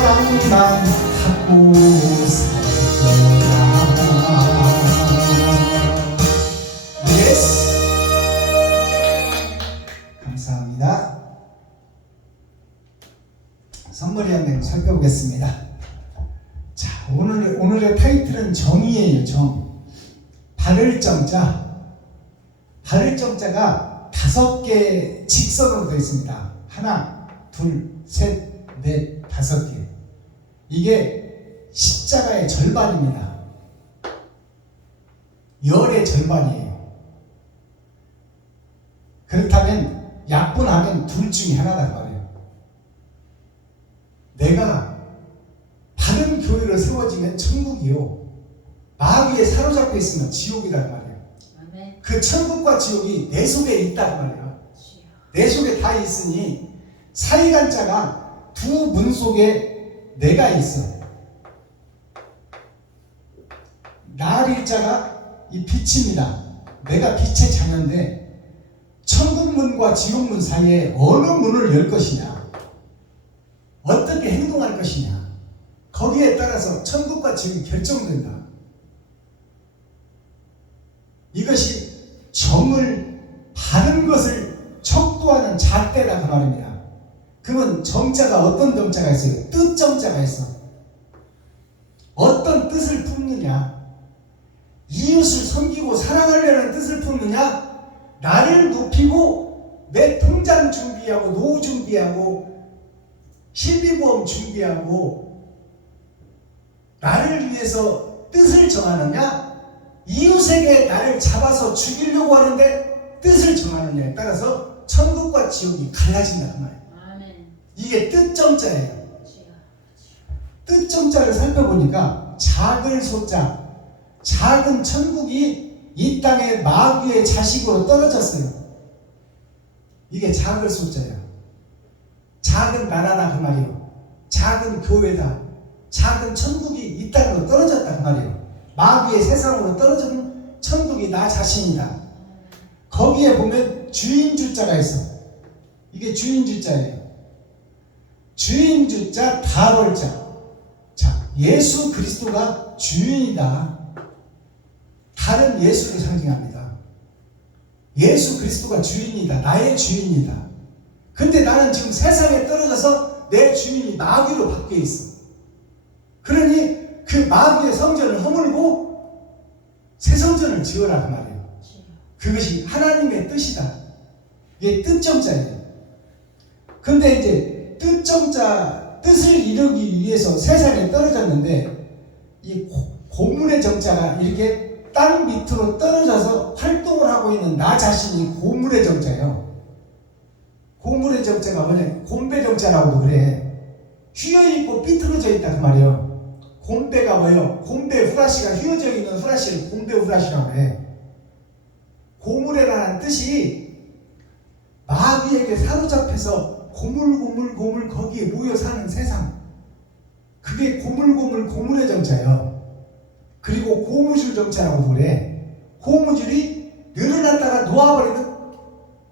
사랑만 하고 살 거야. 예스. 감사합니다. 선물이 한 장 살펴보겠습니다. 자, 오늘의 타이틀은 정이에요. 정. 바를 정자. 바를 정자가 5개 직선으로 되어 있습니다. 하나, 둘, 셋, 넷, 5개. 이게 십자가의 절반입니다. 열의 절반이에요. 그렇다면 약분하면 둘 중에 하나다 말이에요. 내가 바른 교회를 세워지면 천국이요, 마귀에 사로잡혀 있으면 지옥이다 말이에요. 아멘. 그 천국과 지옥이 내 속에 있다 말이에요. 주여. 내 속에 다 있으니 사이간자가 두 문 속에 내가 있어. 나일자가 이 빛입니다. 내가 빛의 자녀인데 천국문과 지옥문 사이에 어느 문을 열 것이냐, 어떻게 행동할 것이냐, 거기에 따라서 천국과 지옥이 결정된다. 이것이 정을, 바른 것을 척도하는 잣대다 그 말입니다. 그러면 정자가 어떤 정자가 있어요? 뜻정자가 있어. 어떤 뜻을 품느냐, 이웃을 섬기고 사랑하려는 뜻을 품느냐, 나를 높이고 내 통장 준비하고 노후 준비하고 실비보험 준비하고 나를 위해서 뜻을 정하느냐, 이웃에게 나를 잡아서 죽이려고 하는데 뜻을 정하느냐에 따라서 천국과 지옥이 갈라진다 그 말이에요. 아멘. 이게 뜻정자예요. 주여. 뜻정자를 살펴보니까 작을 소자, 작은 천국이 이 땅에 마귀의 자식으로 떨어졌어요. 이게 작을 소자예요. 작은 나라다 그 말이에요. 작은 교회다. 작은 천국이 이 땅으로 떨어졌다 그 말이에요. 마귀의 세상으로 떨어진 천국이 나 자신이다. 거기에 보면 주인주자가 있어. 이게 주인주자예요. 주인주자, 다벌자. 자, 예수 그리스도가 주인이다. 다른 예수를 상징합니다. 예수 그리스도가 주인이다. 나의 주인이다. 근데 나는 지금 세상에 떨어져서 내 주인이 마귀로 바뀌어 있어. 그러니 그 마귀의 성전을 허물고 새 성전을 지어라 그 말이에요. 그것이 하나님의 뜻이다. 이게 뜻정자예요. 근데 이제 뜻정자, 뜻을 이루기 위해서 세상에 떨어졌는데 이 고문의 정자가 이렇게 땅 밑으로 떨어져서 활동을 하고 있는 나 자신이 고문의 정자예요. 고문의 정자가 뭐냐? 곰배 정자라고도 그래. 휘어있고 삐뚤어져 있다 그 말이에요. 곰배가 뭐예요? 곰배 후라시가 휘어져 있는 후라시를 곰배 후라시라고 해. 고물이라는 뜻이 마귀에게 사로잡혀서 고물고물 거기에 모여 사는 세상. 그게 고물의 정자예요. 그리고 고무줄 정자라고 그래. 고무줄이 늘어났다가 놓아버리면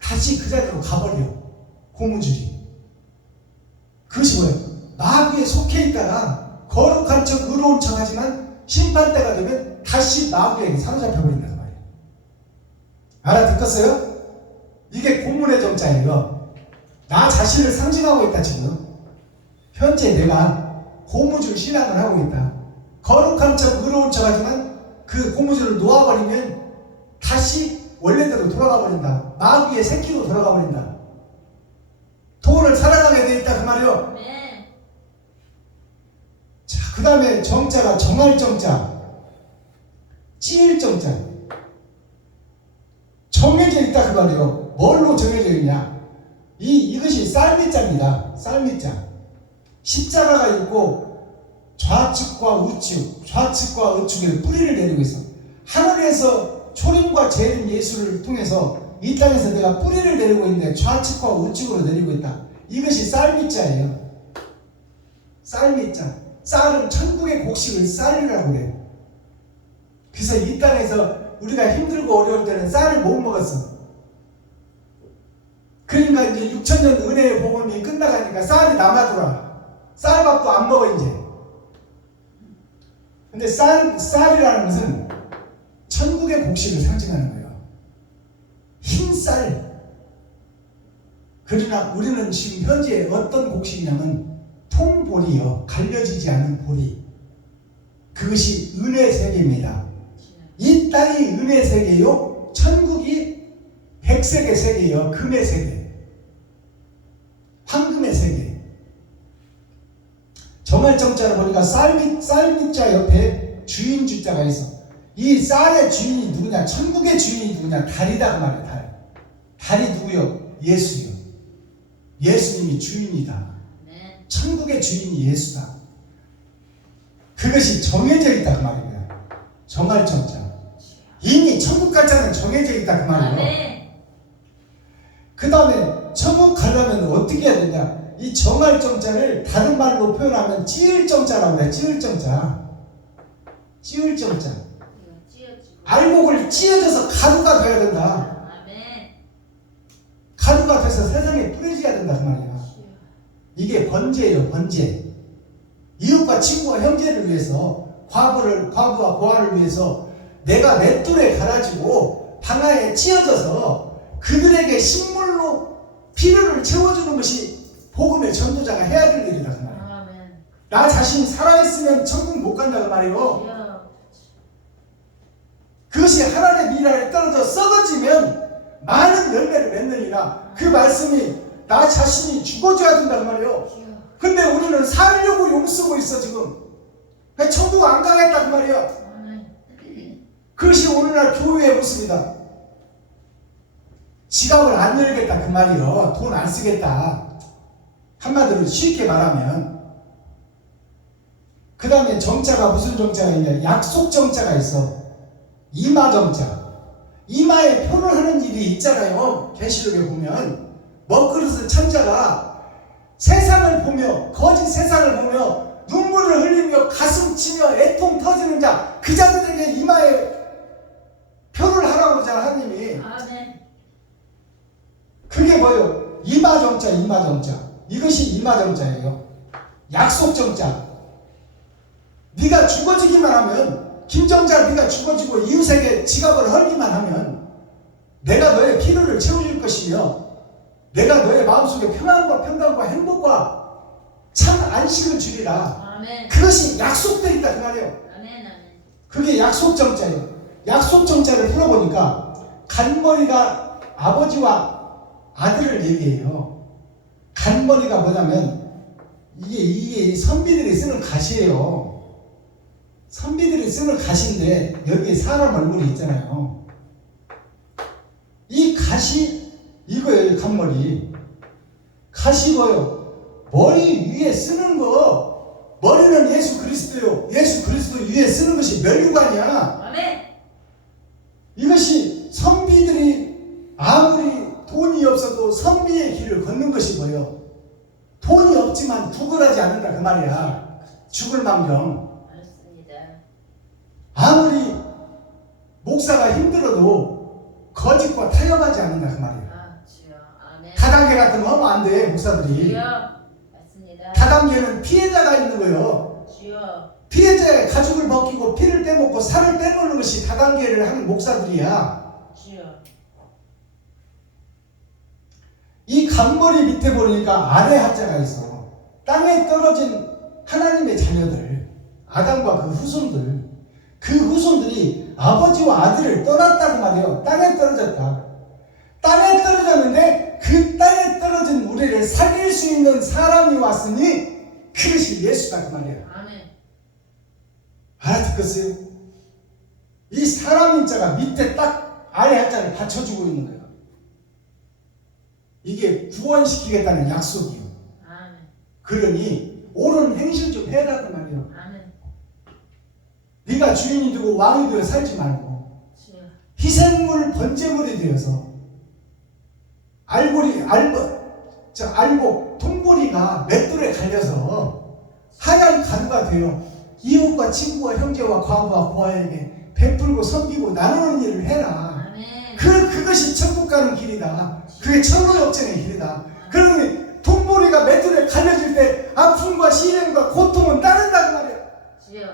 다시 그 자리로 가버려. 고무줄이. 그것이 뭐예요? 마귀에 속해 있다가 거룩한 척, 의로운 척 하지만 심판때가 되면 다시 마귀에게 사로잡혀 버린단 말이에요. 알아듣겠어요? 이게 고문의 정자예요. 나 자신을 상징하고 있다 지금. 현재 내가 고무줄 신앙을 하고 있다. 거룩한 척, 의로운 척 하지만 그 고무줄을 놓아버리면 다시 원래대로 돌아가 버린다. 마귀의 새끼로 돌아가 버린다. 돈을 사랑하게 돼 있다 그 말이에요. 네. 자, 그 다음에 정자가 정할 정자, 찌일 정자. 정해져 있다 그 말이에요. 뭘로 정해져 있냐? 이것이 쌀밑자입니다. 쌀밑자. 십자가가 있고 좌측과 우측에 뿌리를 내리고 있어. 하늘에서 초림과 재림 예수를 통해서 이 땅에서 내가 뿌리를 내리고 있는데 좌측과 우측으로 내리고 있다. 이것이 쌀밑자예요. 쌀밑자. 쌀은 천국의 곡식을 쌀이라고 그래. 그래서 이 땅에서 우리가 힘들고 어려울 때는 쌀을 못 먹었어. 그러니까 이제 6,000년 은혜의 복음이 끝나가니까 쌀이 남아돌아. 쌀밥도 안 먹어 이제. 근데 쌀이라는 것은 천국의 곡식을 상징하는 거예요. 흰쌀. 그러나 우리는 지금 현재 어떤 곡식이냐면 통보리요. 갈려지지 않은 보리. 그것이 은혜 세계입니다. 이 땅이 은혜 세계요. 천국이 백색의 세계요. 금의 세계. 황금의 세계. 정할정자를 보니까 쌀밑자 옆에 주인 주자가 있어. 이 쌀의 주인이 누구냐? 천국의 주인이 누구냐? 달이다 그 말이야. 달. 달이 누구요? 예수요. 예수님이 주인이다. 천국의 주인이 예수다. 그것이 정해져 있다 그 말이야. 정할정자. 이미 천국 갈 자는 정해져 있다 그 말이에요. 그 다음에 천국 가려면 어떻게 해야 되냐? 이 정할정자를 다른 말로 표현하면 찌을정자라고 그래. 찌을정자. 찌을정자. 알곡을 찌어져서 가루가 돼야 된다. 가루가 돼서 세상에 뿌려져야 된다 그 말이야. 이게 번제예요. 번제. 이웃과 친구와 형제를 위해서, 과부와 고아를 위해서 내가 맷돌에 갈아지고 방아에 찧어져서 그들에게 식물로 필요를 채워주는 것이 복음의 전도자가 해야 될 일이다 그 말이야. 나 자신이 살아있으면 천국 못 간다 그 말이에요. 그것이 하나님의 미랄에 떨어져 썩어지면 많은 열매를 맺느니라. 그 말씀이 나 자신이 죽어줘야 된다 그 말이에요. 근데 우리는 살려고 용쓰고 있어 지금. 천국 안 가겠다 그 말이야. 그것이 오늘날 교회의 모습이다. 지갑을 안 열겠다 그 말이요. 돈 안 쓰겠다. 한마디로 쉽게 말하면. 그 다음에 정자가 무슨 정자가 있냐? 약속 정자가 있어. 이마 정자. 이마에 표를 하는 일이 있잖아요. 계시록에 보면 먹그릇을 천자가 세상을 보며, 거짓 세상을 보며 눈물을 흘리며 가슴 치며 애통 터지는 자, 그 자들에게 이마에 표를 하라고 그러잖아 하나님이. 그게 뭐예요? 이마정자. 이마정자. 이것이 이마정자예요. 약속정자. 네가 죽어지기만 하면, 김정자 네가 죽어지고 이웃에게 지갑을 헐기만 하면 내가 너의 필요를 채워줄 것이며 내가 너의 마음속에 평안과 평강과 행복과 참 안식을 주리라. 그것이 약속되어 있다 그 말이에요. 그게 약속정자예요. 약속정자를 풀어보니까 간머리가 아버지와 아들을 얘기해요. 간머리가 뭐냐면 이게 선비들이 쓰는 가시예요. 선비들이 쓰는 가시인데 여기에 사람 얼굴이 있잖아요. 이 가시 이거예요. 간머리. 가시 뭐요? 머리 위에 쓰는 거. 머리는 예수 그리스도요. 예수 그리스도 위에 쓰는 것이 면류관이야. 이것이 선비들이 아무리 돈이 없어도 선비의 길을 걷는 것이 뭐예요? 돈이 없지만 구걸하지 않는다 그 말이야. 죽을 망정. 아무리 목사가 힘들어도 거짓과 타협하지 않는다 그 말이야. 다단계 같은 거 하면 안 돼. 목사들이. 다단계는 피해자가 있는 거예요. 피해자의 가죽을 벗기고 피를 빼먹고 살을 빼먹는 것이 다단계를 하는 목사들이야. 이 간머리 밑에 보니까 아래 한자가 있어. 땅에 떨어진 하나님의 자녀들, 아담과 그 후손들, 그 후손들이 아버지와 아들을 떠났다고 말이에요. 땅에 떨어졌다. 땅에 떨어졌는데 그 땅에 떨어진 우리를 살릴 수 있는 사람이 왔으니 그것이 예수다 그 말이에요. 알아듣겠어요? 이 사람인 자가 밑에 딱 아래 한자를 받쳐주고 있는 거예요. 이게 구원시키겠다는 약속이요. 그러니 옳은 행실 좀 해라 그 말이에요. 네가 주인이 되고 왕이 되어 살지 말고 희생물 번제물이 되어서 알곡 통보리가 맷돌에 갈려서 하얀 가루가 되어 이웃과 친구와 형제와 과부와 고아에게 베풀고 섬기고 나누는 일을 해라. 그것이 천국 가는 길이다. 그게 천국 역정의 길이다. 그러니 통보리가 우리가 맷돌에 갈려질 때 아픔과 시련과 고통은 따른다고 말이야. 주여.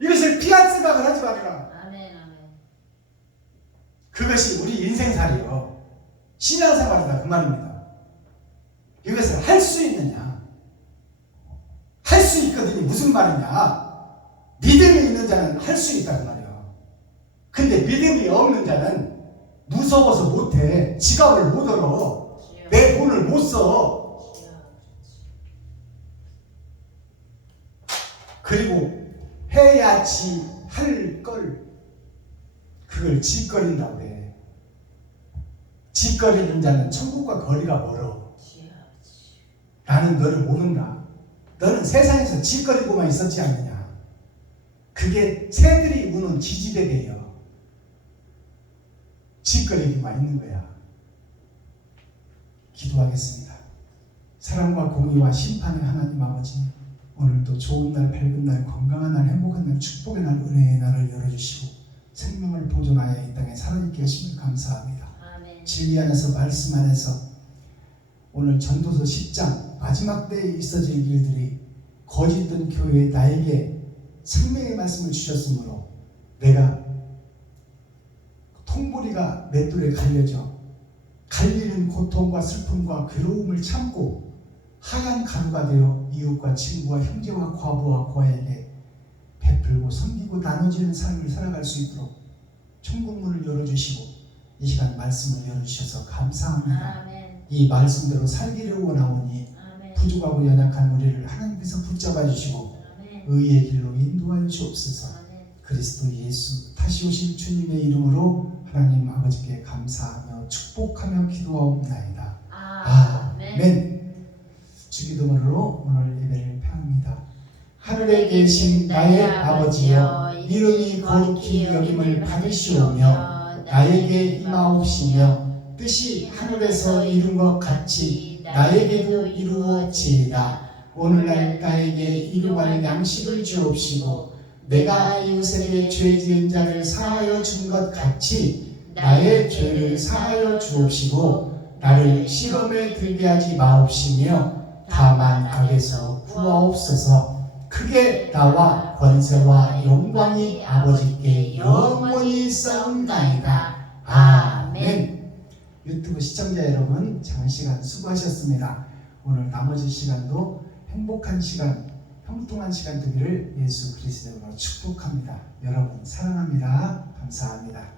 이것을 피할 생각을 하지 말아라. 아멘 아멘. 그것이 우리 인생살이요. 신앙생활이다 그 말입니다. 이것을 할 수 있느냐? 할 수 있거든요. 무슨 말이냐? 믿음이 있는 자는 할 수 있다 그 말이야. 근데 믿음이 없는 자는 무서워서 못해. 지갑을 못 열어. 주여. 내 돈을 못 써. 주여. 그리고 해야지 할 걸 그걸 짓거린다고 해. 짓거리는 자는 천국과 거리가 멀어. 주여. 나는 너를 모른다. 너는 세상에서 짓거리고만 있었지 않느냐. 그게 새들이 우는 지지배배여. 짓거리기만 있는 거야. 기도하겠습니다. 사랑과 공의와 심판의 하나님 아버지, 오늘도 좋은 날, 밝은 날, 건강한 날, 행복한 날, 축복의 날, 은혜의 날을 열어주시고 생명을 보존하여 이 땅에 살아있게 하심을 감사합니다. 아멘. 진리 안에서 말씀 안에서 오늘 전도서 10장 마지막 때에 있어질 일들이 거짓된 교회에 나에게 생명의 말씀을 주셨으므로 내가 통보리가 맷돌에 갈려져 갈리는 고통과 슬픔과 괴로움을 참고 하얀 가루가 되어 이웃과 친구와 형제와 과부와 고아에게 베풀고 섬기고 나눠지는 삶을 살아갈 수 있도록 천국문을 열어주시고 이 시간 말씀을 열어주셔서 감사합니다. 아멘. 이 말씀대로 살기를 원하오니 아멘. 부족하고 연약한 우리를 하나님께서 붙잡아 주시고 아멘. 의의 길로 인도하여 주옵소서. 아멘. 그리스도 예수 다시 오실 주님의 이름으로 하나님 아버지께 감사하며 축복하며 기도하옵나이다. 아멘. 아멘. 주기도문으로 오늘 예배를 펴합니다. 하늘에 계신 나의 아버지여, 이름이 거룩히 여김을 받으시오며 나에게 임하옵시며 뜻이 하늘에서 이룬 것 같이 나에게도 이루어지이다. 오늘날 나에게 일용할 양식을 주옵시고 내가 이웃에게 죄 지은 자를 사하여 준 것 같이 나의 죄를 사하여 주옵시고 나를 시험에 들게 하지 마옵시며 다만 악에서 구하옵소서. 크게 나와 권세와 영광이 아버지께 영원히 있사옵나이다. 아멘. 유튜브 시청자 여러분, 장시간 수고하셨습니다. 오늘 나머지 시간도 행복한 시간, 형통한 시간 되기를 예수 그리스도로 축복합니다. 여러분 사랑합니다. 감사합니다.